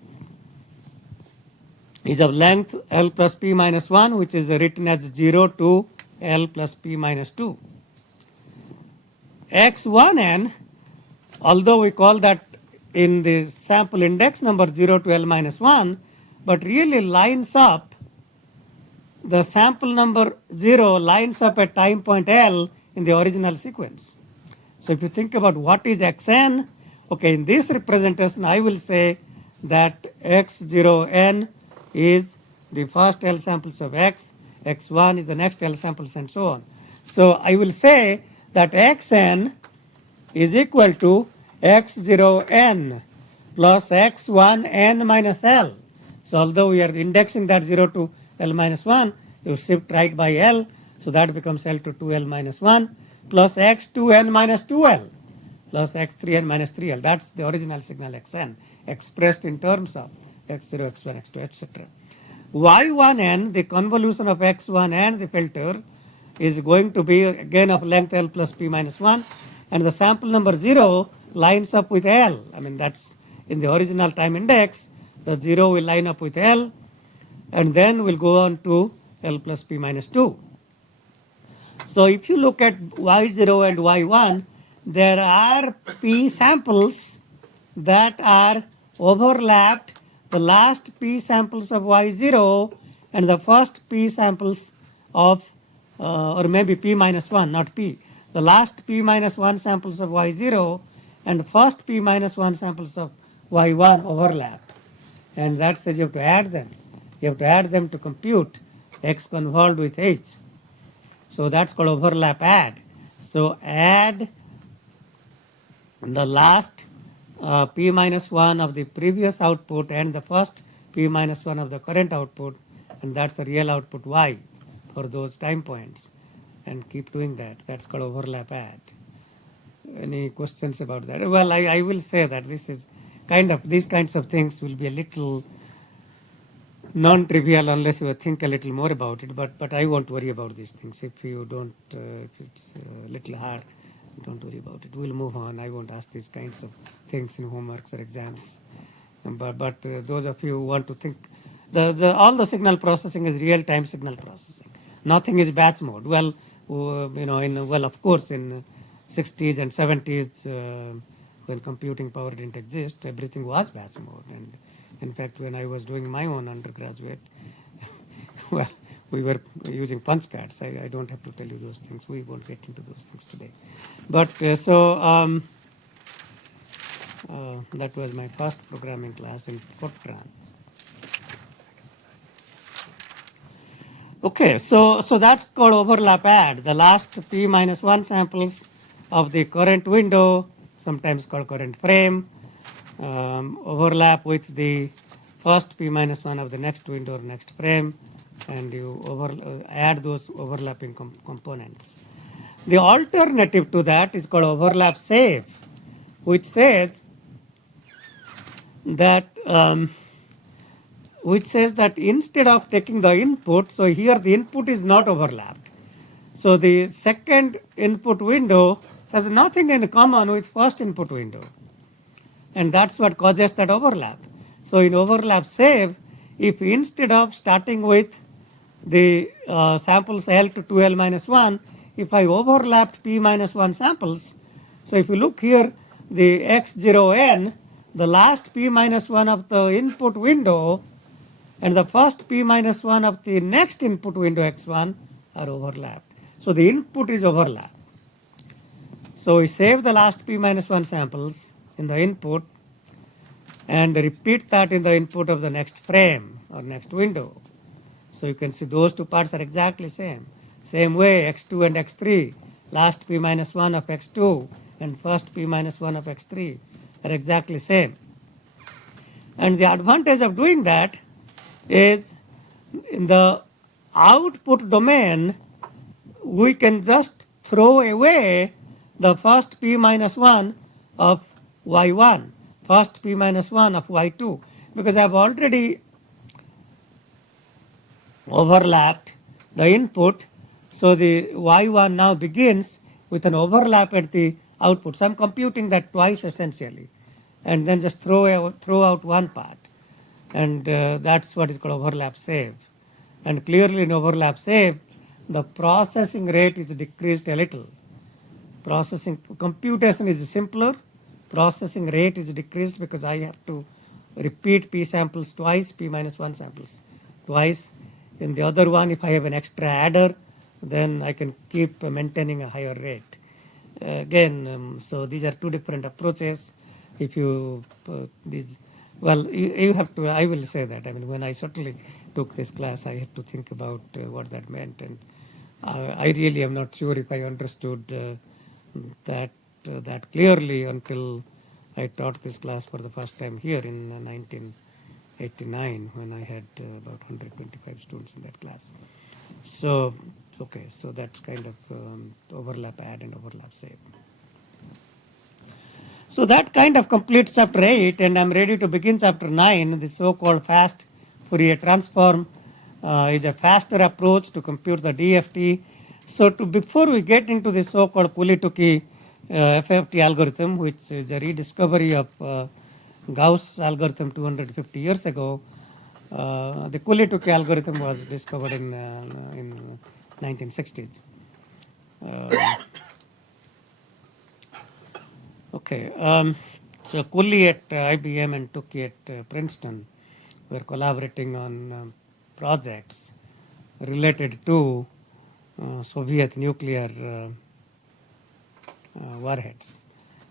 is of length L plus P minus 1, which is written as 0 to L plus P minus 2. x1n, although we call that in the sample index number 0 to L minus 1, but really lines up, the sample number 0 lines up at time point L in the original sequence. So if you think about what is xn, okay, in this representation I will say that x0n is the first L samples of x, x1 is the next L samples, and so on. So I will say that xn is equal to x0n plus x1n minus L. So although we are indexing that 0 to L minus 1, you shift right by L, so that becomes L to 2L minus 1 plus x2n minus 2L plus x3n minus 3L. That's the original signal xn expressed in terms of x0, x1, x2, etc. y1n, the convolution of x1 and the filter, is going to be again of length L plus P minus 1, and the sample number 0 lines up with L. I mean, that's in the original time index, the 0 will line up with L, and then we'll go on to L plus P minus 2. So if you look at y0 and y1, there are P samples that are overlapped, the last P samples of y0 and the first P samples of, or maybe P minus 1, not P. The last P minus 1 samples of y0 and first P minus 1 samples of y1 overlap. And that says you have to add them. You have to add them to compute x convolved with h. So that's called overlap add. So add the last P minus 1 of the previous output and the first P minus 1 of the current output, and that's the real output y for those time points. And keep doing that. That's called overlap add. Any questions about that? Well, I will say that this is kind of, these kinds of things will be a little non-trivial unless you think a little more about it, but I won't worry about these things. If you don't, if it's a little hard, don't worry about it. We'll move on. I won't ask these kinds of things in homeworks or exams. But those of you who want to think, all the signal processing is real-time signal processing. Nothing is batch mode. Well, of course, in 60s and 70s, when computing power didn't exist, everything was batch mode. And in fact, when I was doing my own undergraduate, well, we were using punch cards. I don't have to tell you those things. We won't get into those things today. But that was my first programming class in Fortran. Okay, so that's called overlap add. The last P minus 1 samples of the current window, sometimes called current frame, overlap with the first P minus 1 of the next window or next frame, and you add those overlapping components. The alternative to that is called overlap save, which says that instead of taking the input, so here the input is not overlapped. So the second input window has nothing in common with first input window. And that's what causes that overlap. So in overlap save, if instead of starting with the samples L to 2L minus 1, if I overlapped P minus 1 samples, so if you look here, the x0n, the last P minus 1 of the input window and the first P minus 1 of the next input window x1 are overlapped. So the input is overlapped. So we save the last P minus 1 samples in the input and repeat that in the input of the next frame or next window. So you can see those two parts are exactly same. Same way, x2 and x3, last P minus 1 of x2 and first P minus 1 of x3 are exactly same. And the advantage of doing that is in the output domain, we can just throw away the first P minus 1 of y1, first P minus 1 of y2, because I have already overlapped the input. So the y1 now begins with an overlap at the output. So I'm computing that twice essentially, and then just throw out one part, and that's what is called overlap save. And clearly in overlap save, the processing rate is decreased a little. Computation is simpler, processing rate is decreased because I have to repeat p samples twice, p minus 1 samples twice. In the other one, if I have an extra adder, then I can keep maintaining a higher rate. So these are two different approaches. If you you have to. I will say that. I mean, when I certainly took this class, I had to think about what that meant, and I really am not sure if I understood that clearly until I taught this class for the first time here in 1989 when I had about 125 students in that class. So, okay, so that's kind of overlap add and overlap save. So that kind of completes chapter 8, and I'm ready to begin chapter 9. The so-called fast Fourier transform is a faster approach to compute the DFT. So before we get into the so-called Cooley-Tukey FFT algorithm, which is a rediscovery of Gauss algorithm 250 years ago, the Cooley-Tukey algorithm was discovered in 1960s. So Cooley at IBM and Tukey at Princeton were collaborating on projects related to Soviet nuclear warheads.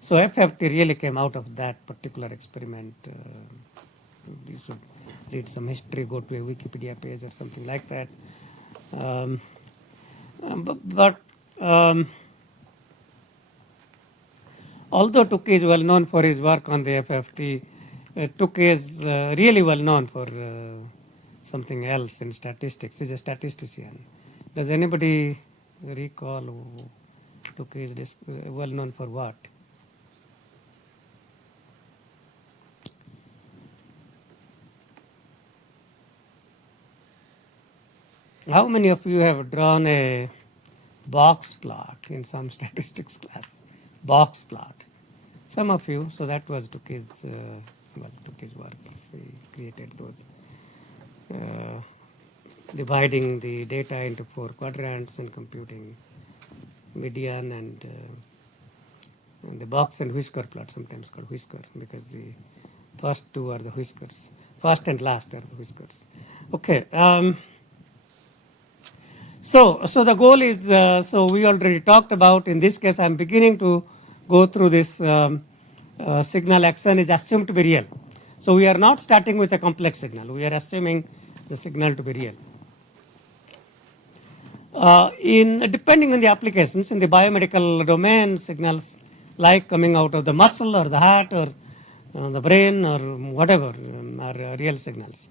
So FFT really came out of that particular experiment. You should read some history, go to a Wikipedia page or something like that. Although Tukey is well known for his work on the FFT, Tukey is really well known for something else in statistics. He's a statistician. Does anybody recall Tukey is well known for what? How many of you have drawn a box plot in some statistics class? Box plot. Some of you. So that was Tukey's work. He created those. Dividing the data into 4 quadrants and computing median and the box and whisker plot, sometimes called whisker, because the first two are the whiskers. First and last are the whiskers. Okay. So the goal is, so we already talked about, in this case I'm beginning to go through this signal xn is assumed to be real. So we are not starting with a complex signal. We are assuming the signal to be real. Depending on the applications in the biomedical domain, signals like coming out of the muscle or the heart or the brain or whatever are real signals.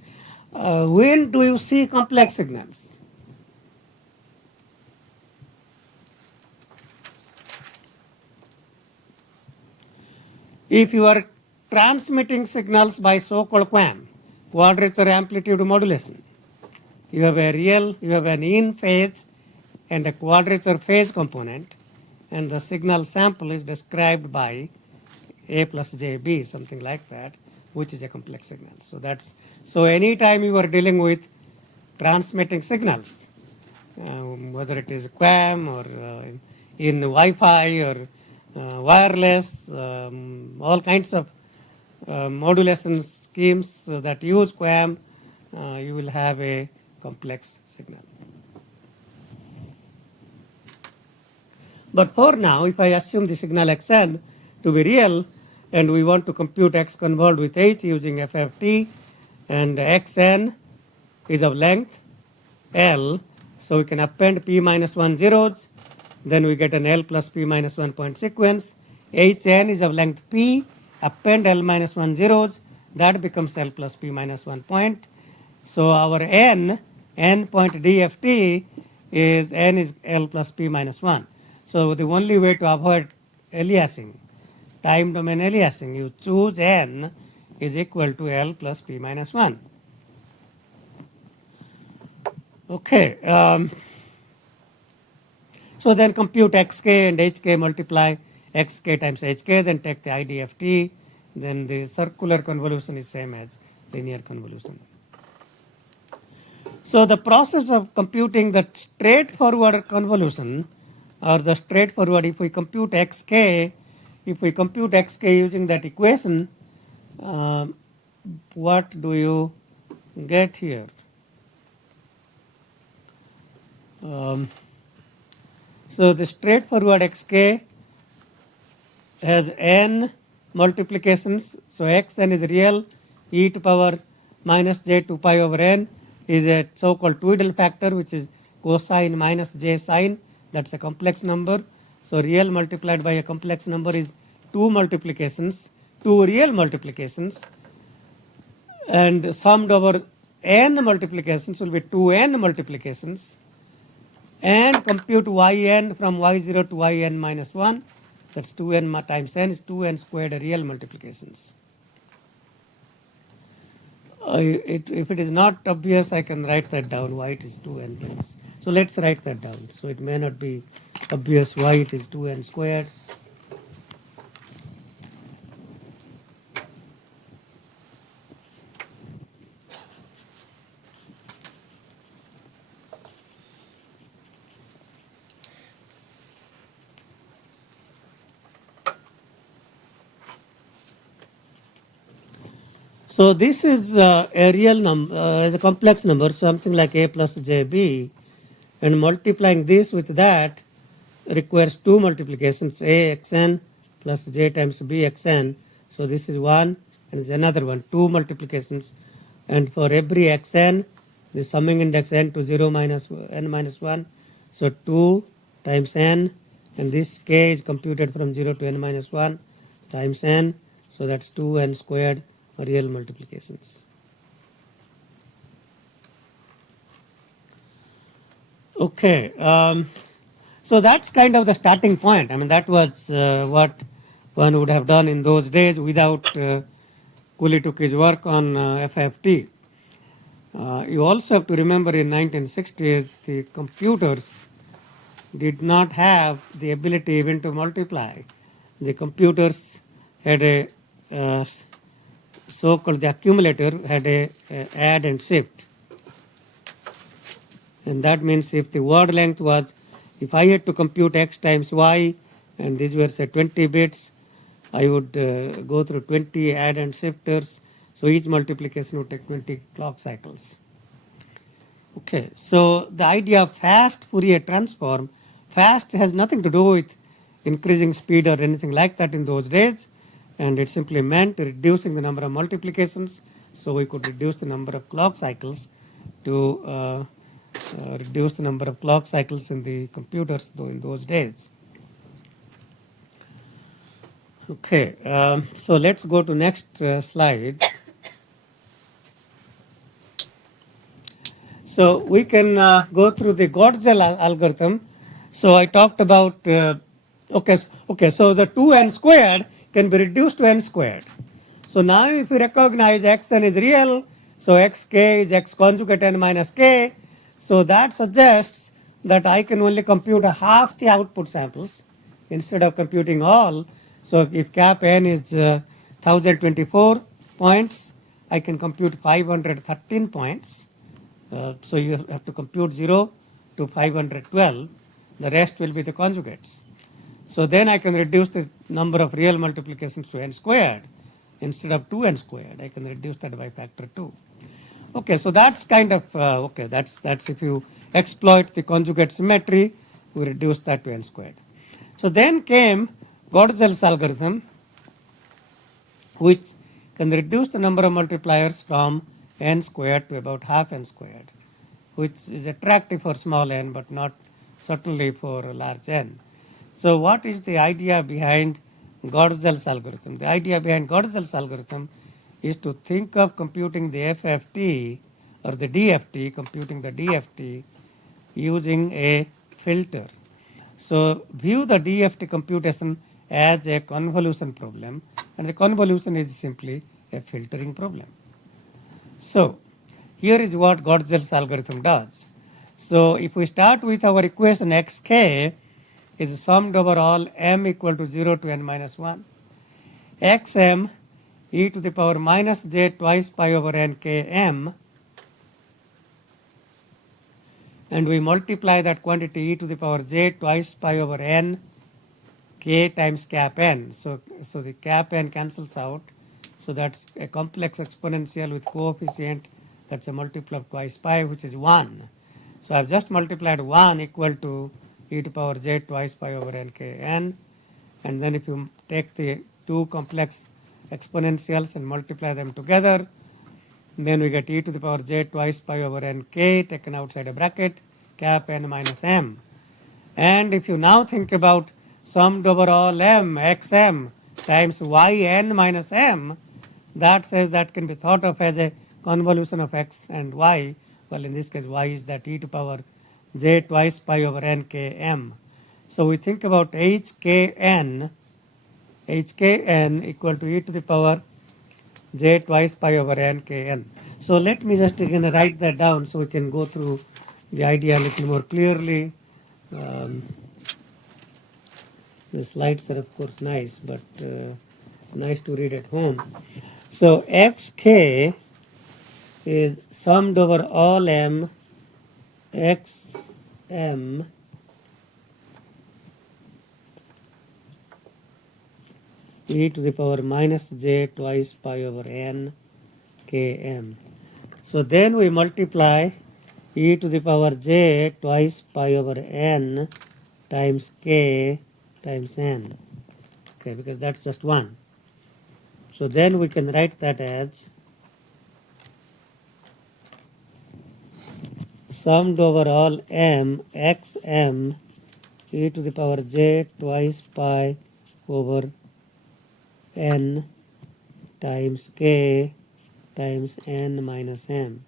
When do you see complex signals? If you are transmitting signals by so-called QAM, quadrature amplitude modulation, you have an in phase and a quadrature phase component, and the signal sample is described by A plus JB, something like that, which is a complex signal. So anytime you are dealing with transmitting signals, whether it is QAM or in Wi-Fi or wireless, all kinds of modulation schemes that use QAM, you will have a complex signal. But for now, if I assume the signal xn to be real, and we want to compute x convolved with h using FFT, and xn is of length L, so we can append p minus 1 zeros, then we get an L plus p minus 1 point sequence. Hn is of length p, append L minus 1 zeros, that becomes L plus p minus 1 point. So our n point DFT is n is L plus p minus 1. So the only way to avoid aliasing, time domain aliasing, you choose n is equal to L plus p minus 1. Okay. So then compute xk and hk, multiply xk times hk, then take the IDFT, then the circular convolution is same as linear convolution. So the process of computing the straightforward convolution, or the straightforward, if we compute xk using that equation, what do you get here? So the straightforward xk has n multiplications. So xn is real, e to power minus j 2 pi over n is a so-called Tweedle factor, which is cosine minus j sine. That's a complex number. So real multiplied by a complex number is two real multiplications, and summed over n multiplications will be 2n multiplications, and compute yn from y0 to yn minus 1. That's 2n times n is 2n squared real multiplications. If it is not obvious, I can write that down, why it is 2n times. So let's write that down. So it may not be obvious why it is 2n squared. So this is a real number, as a complex number, something like a plus jb, and multiplying this with that requires two multiplications, a xn plus j times b xn. So this is one, and is another one, two multiplications, and for every xn, the summing index n to 0 minus n minus 1, so 2 times n, and this k is computed from 0 to n minus 1 times n, so that's 2n squared real multiplications. Okay, so that's kind of the starting point. I mean, that was what one would have done in those days without Cooley took his work on FFT. You also have to remember in 1960s, the computers did not have the ability even to multiply. The computers had a so-called the accumulator had a add and shift. And that means if the word length was, if I had to compute x times y, and these were say 20 bits, I would go through 20 add and shifters. So each multiplication would take 20 clock cycles. Okay, so the idea of fast Fourier transform, fast has nothing to do with increasing speed or anything like that in those days. And it simply meant reducing the number of multiplications, so we could reduce the number of clock cycles to reduce the number of clock cycles in the computers though in those days. Okay, so let's go to next slide. So we can go through the Godzel algorithm. So I talked about, so the 2n squared can be reduced to n squared. So now if we recognize xn is real, so xk is x conjugate n minus k, so that suggests that I can only compute half the output samples instead of computing all. So if cap n is 1024 points, I can compute 513 points. So you have to compute 0 to 512. The rest will be the conjugates. So then I can reduce the number of real multiplications to n squared instead of 2n squared. I can reduce that by factor 2. Okay, so that's kind of, that's if you exploit the conjugate symmetry, we reduce that to n squared. So then came Godzel's algorithm, which can reduce the number of multipliers from n squared to about half n squared, which is attractive for small n, but not certainly for large n. So what is the idea behind Godzel's algorithm? The idea behind Godzel's algorithm is to think of computing the FFT or the DFT, computing the DFT using a filter. So view the DFT computation as a convolution problem, and the convolution is simply a filtering problem. So here is what Godzel's algorithm does. So if we start with our equation xk, is summed over all m equal to 0 to n minus 1. Xm e to the power minus j twice pi over n km, and we multiply that quantity e to the power j twice pi over n k times cap n. So the cap n cancels out. So that's a complex exponential with coefficient that's a multiple of twice pi, which is 1. So I've just multiplied 1 equal to e to power j twice pi over n k n. And then if you take the two complex exponentials and multiply them together, then we get e to the power j twice pi over n k taken outside a bracket, cap n minus m. And if you now think about summed over all m, xm times yn minus m, that says that can be thought of as a convolution of x and y. Well, in this case, y is that e to power j twice pi over n k m. So we think about hkn equal to e to the power j twice pi over n k n. So let me just again write that down so we can go through the idea a little more clearly. The slides are of course nice, but nice to read at home. So xk is summed over all m xm e to the power minus j twice pi over n km. So then we multiply e to the power j twice pi over n times k times n. Okay, because that's just 1. So then we can write that as summed over all m xm e to the power j twice pi over n times k times n minus m,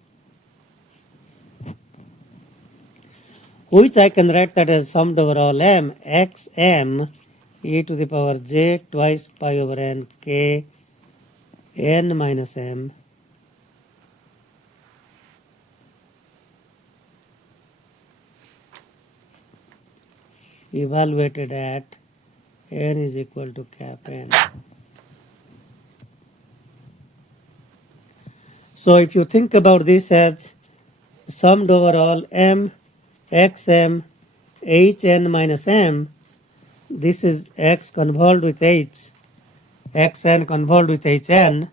which I can write that as summed over all m xm e to the power j twice pi over n k n minus m evaluated at n is equal to cap n. So if you think about this as summed over all m xm hn minus m, this is x convolved with h, xn convolved with hn.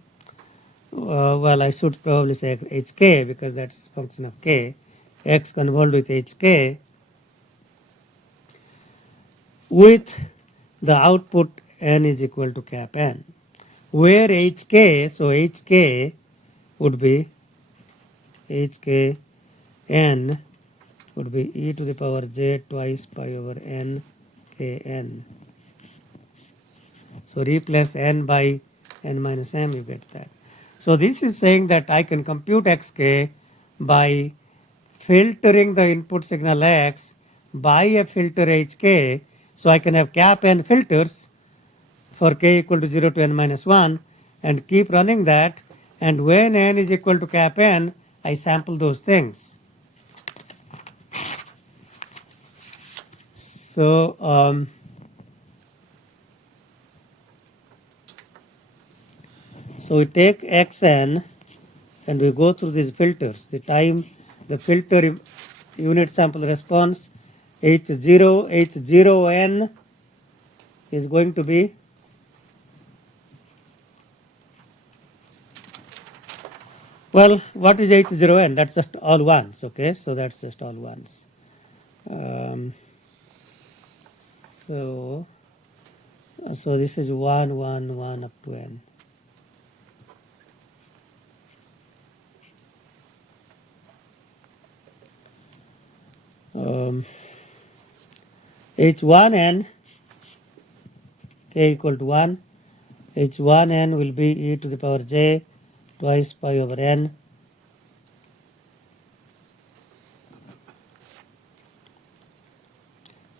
Well, I should probably say hk because that's a function of k. X convolved with hk with the output n is equal to cap n, where hk, so hk would be hkn would be e to the power j twice pi over n kn. So replace n by n minus m, you get that. So this is saying that I can compute xk by filtering the input signal x by a filter hk. So I can have cap n filters for k equal to 0 to n minus 1 and keep running that, and when n is equal to cap n, I sample those things. So we take xn and we go through these filters. The time the filter unit sample response H0n is going to be well, what is H0n? That's just all ones, okay? So that's just all ones. So this is 1, 1, 1 up to n. H1n k equal to 1. H1n will be e to the power j twice pi over n.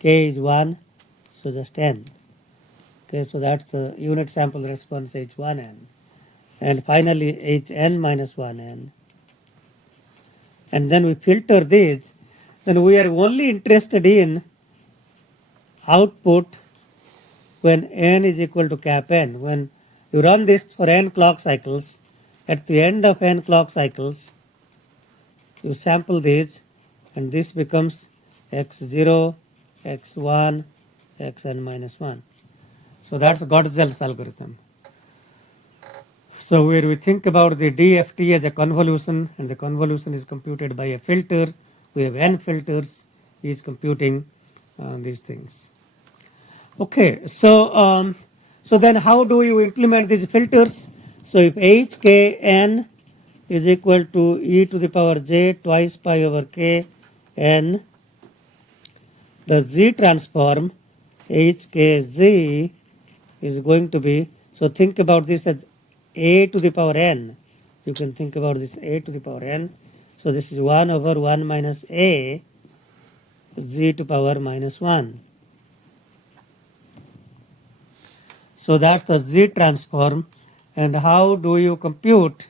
K is 1, so just n. Okay, so that's the unit sample response H1n. And finally Hn minus 1n. And then we filter these. Then we are only interested in output when n is equal to cap n. When you run this for n clock cycles, at the end of n clock cycles, you sample these, and this becomes x0, x1, xn minus 1. So that's Gottzel's algorithm. So where we think about the DFT as a convolution, and the convolution is computed by a filter, we have n filters, he is computing these things. Okay, so so then how do you implement these filters? So if hkn is equal to e to the power j twice pi over k n, the z transform hkz is going to be, so think about this as a to the power n. You can think about this a to the power n. So this is 1 over 1 minus a z to power minus 1. So that's the z transform. And how do you compute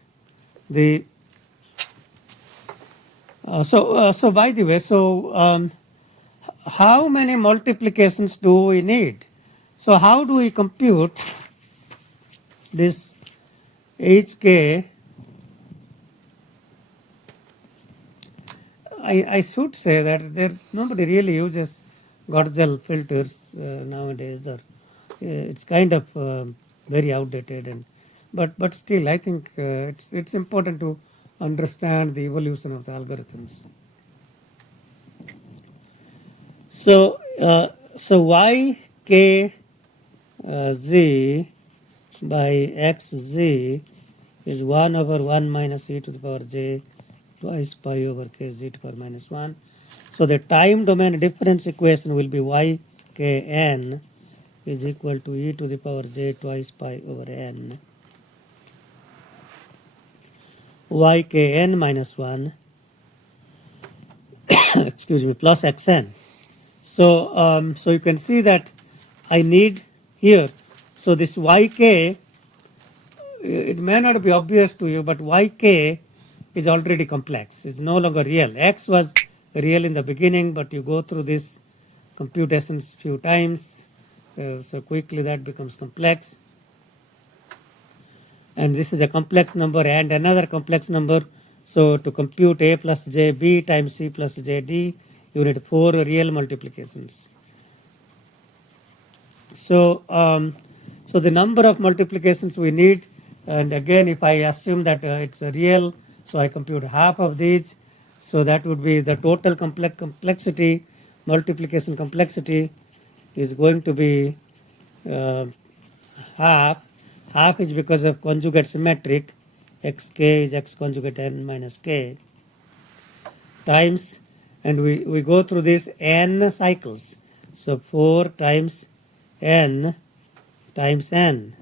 the so by the way, so how many multiplications do we need? So how do we compute this hk? I should say that nobody really uses Gottzel filters nowadays, or it's kind of very outdated, and but still I think it's important to understand the evolution of the algorithms. So so y k z by xz is 1 over 1 minus e to the power j twice pi over k z to the power minus 1. So the time domain difference equation will be y k n is equal to e to the power j twice pi over n y k n minus 1 excuse me plus xn. So so you can see that I need here, so this yk, it may not be obvious to you, but yk is already complex. It's no longer real. X was real in the beginning, but you go through this computations few times, so quickly that becomes complex. And this is a complex number and another complex number. So to compute a plus j b times c plus j d, you need 4 real multiplications. So so the number of multiplications we need, and again if I assume that it's a real, so I compute half of these, so that would be the total complexity, multiplication complexity is going to be half. Half is because of conjugate symmetric, xk is x conjugate n minus k, times, and we go through this n cycles. So 4 times n times n.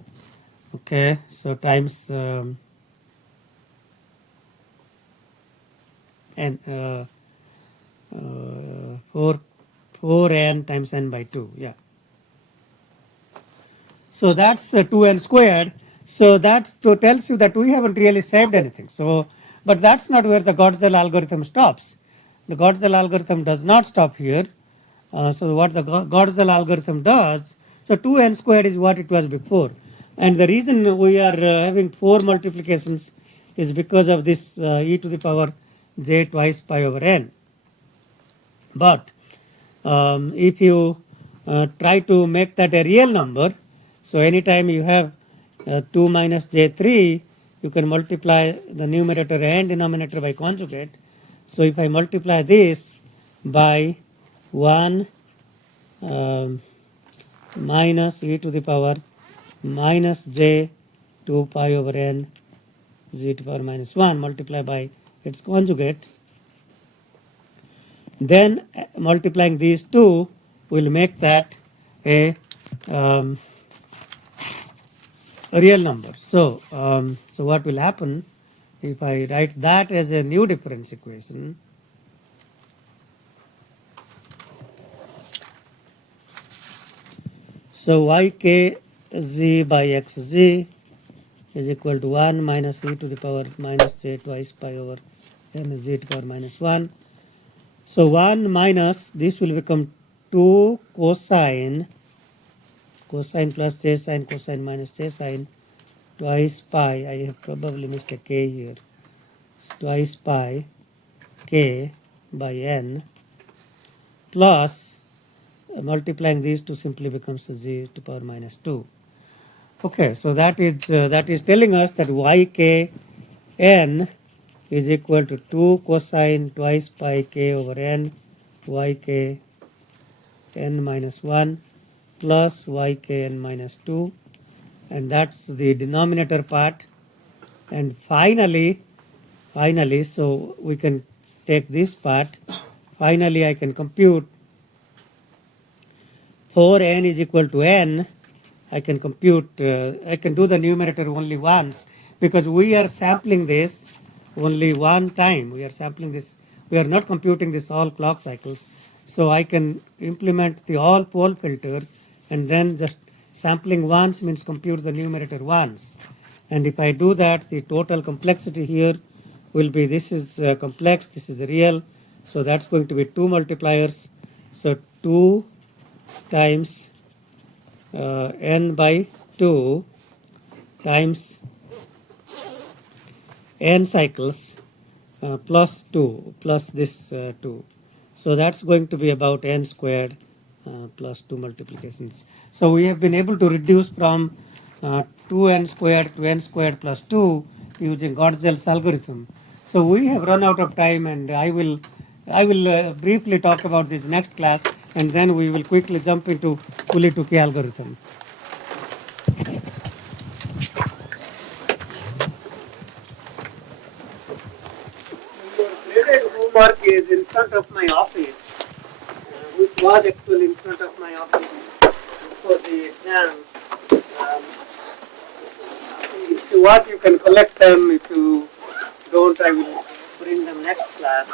Okay, so times n 4n times n by 2. Yeah. So that's 2n squared. So that tells you that we haven't really saved anything. So, but that's not where the Gottzel algorithm stops. The Gottzel algorithm does not stop here. So what the Gottzel algorithm does, so 2n squared is what it was before. And the reason we are having 4 multiplications is because of this e to the power j twice pi over n. But if you try to make that a real number, so anytime you have 2 minus j3, you can multiply the numerator and denominator by conjugate. So if I multiply this by 1 minus e to the power minus j 2 pi over n z to the power minus 1 multiply by its conjugate, then multiplying these two will make that a real number. So so what will happen if I write that as a new difference equation? So ykz by xz is equal to 1 minus e to the power minus j twice pi over n z to the power minus 1. So 1 minus, this will become 2 cosine plus j sine cosine minus j sine twice pi. I have probably missed a k here. Twice pi k by n plus multiplying these two simply becomes g to power minus 2. Okay, so that is telling us that ykn is equal to 2 cosine twice pi k over n yk n minus 1 plus ykn minus 2, and that's the denominator part. And finally, so we can take this part. Finally, I can compute 4n is equal to n. I can compute, I can do the numerator only once because we are sampling this only one time. We are sampling this, we are not computing this all clock cycles. So I can implement the all pole filter and then just sampling once means compute the numerator once. And if I do that, the total complexity here will be, this is complex, this is real. So that's going to be 2 multipliers. So 2 times n by 2 times n cycles plus 2 plus this 2. So that's going to be about n squared plus 2 multiplications. So we have been able to reduce from 2n squared to n squared plus 2 using Godel's algorithm. So we have run out of time, and I will briefly talk about this next class, and then we will quickly jump into Cooley-Tukey algorithm. Your graded homework is in front of my office, which was actually in front of my office for the exam. If you want, you can collect them. If you don't, I will bring them next class.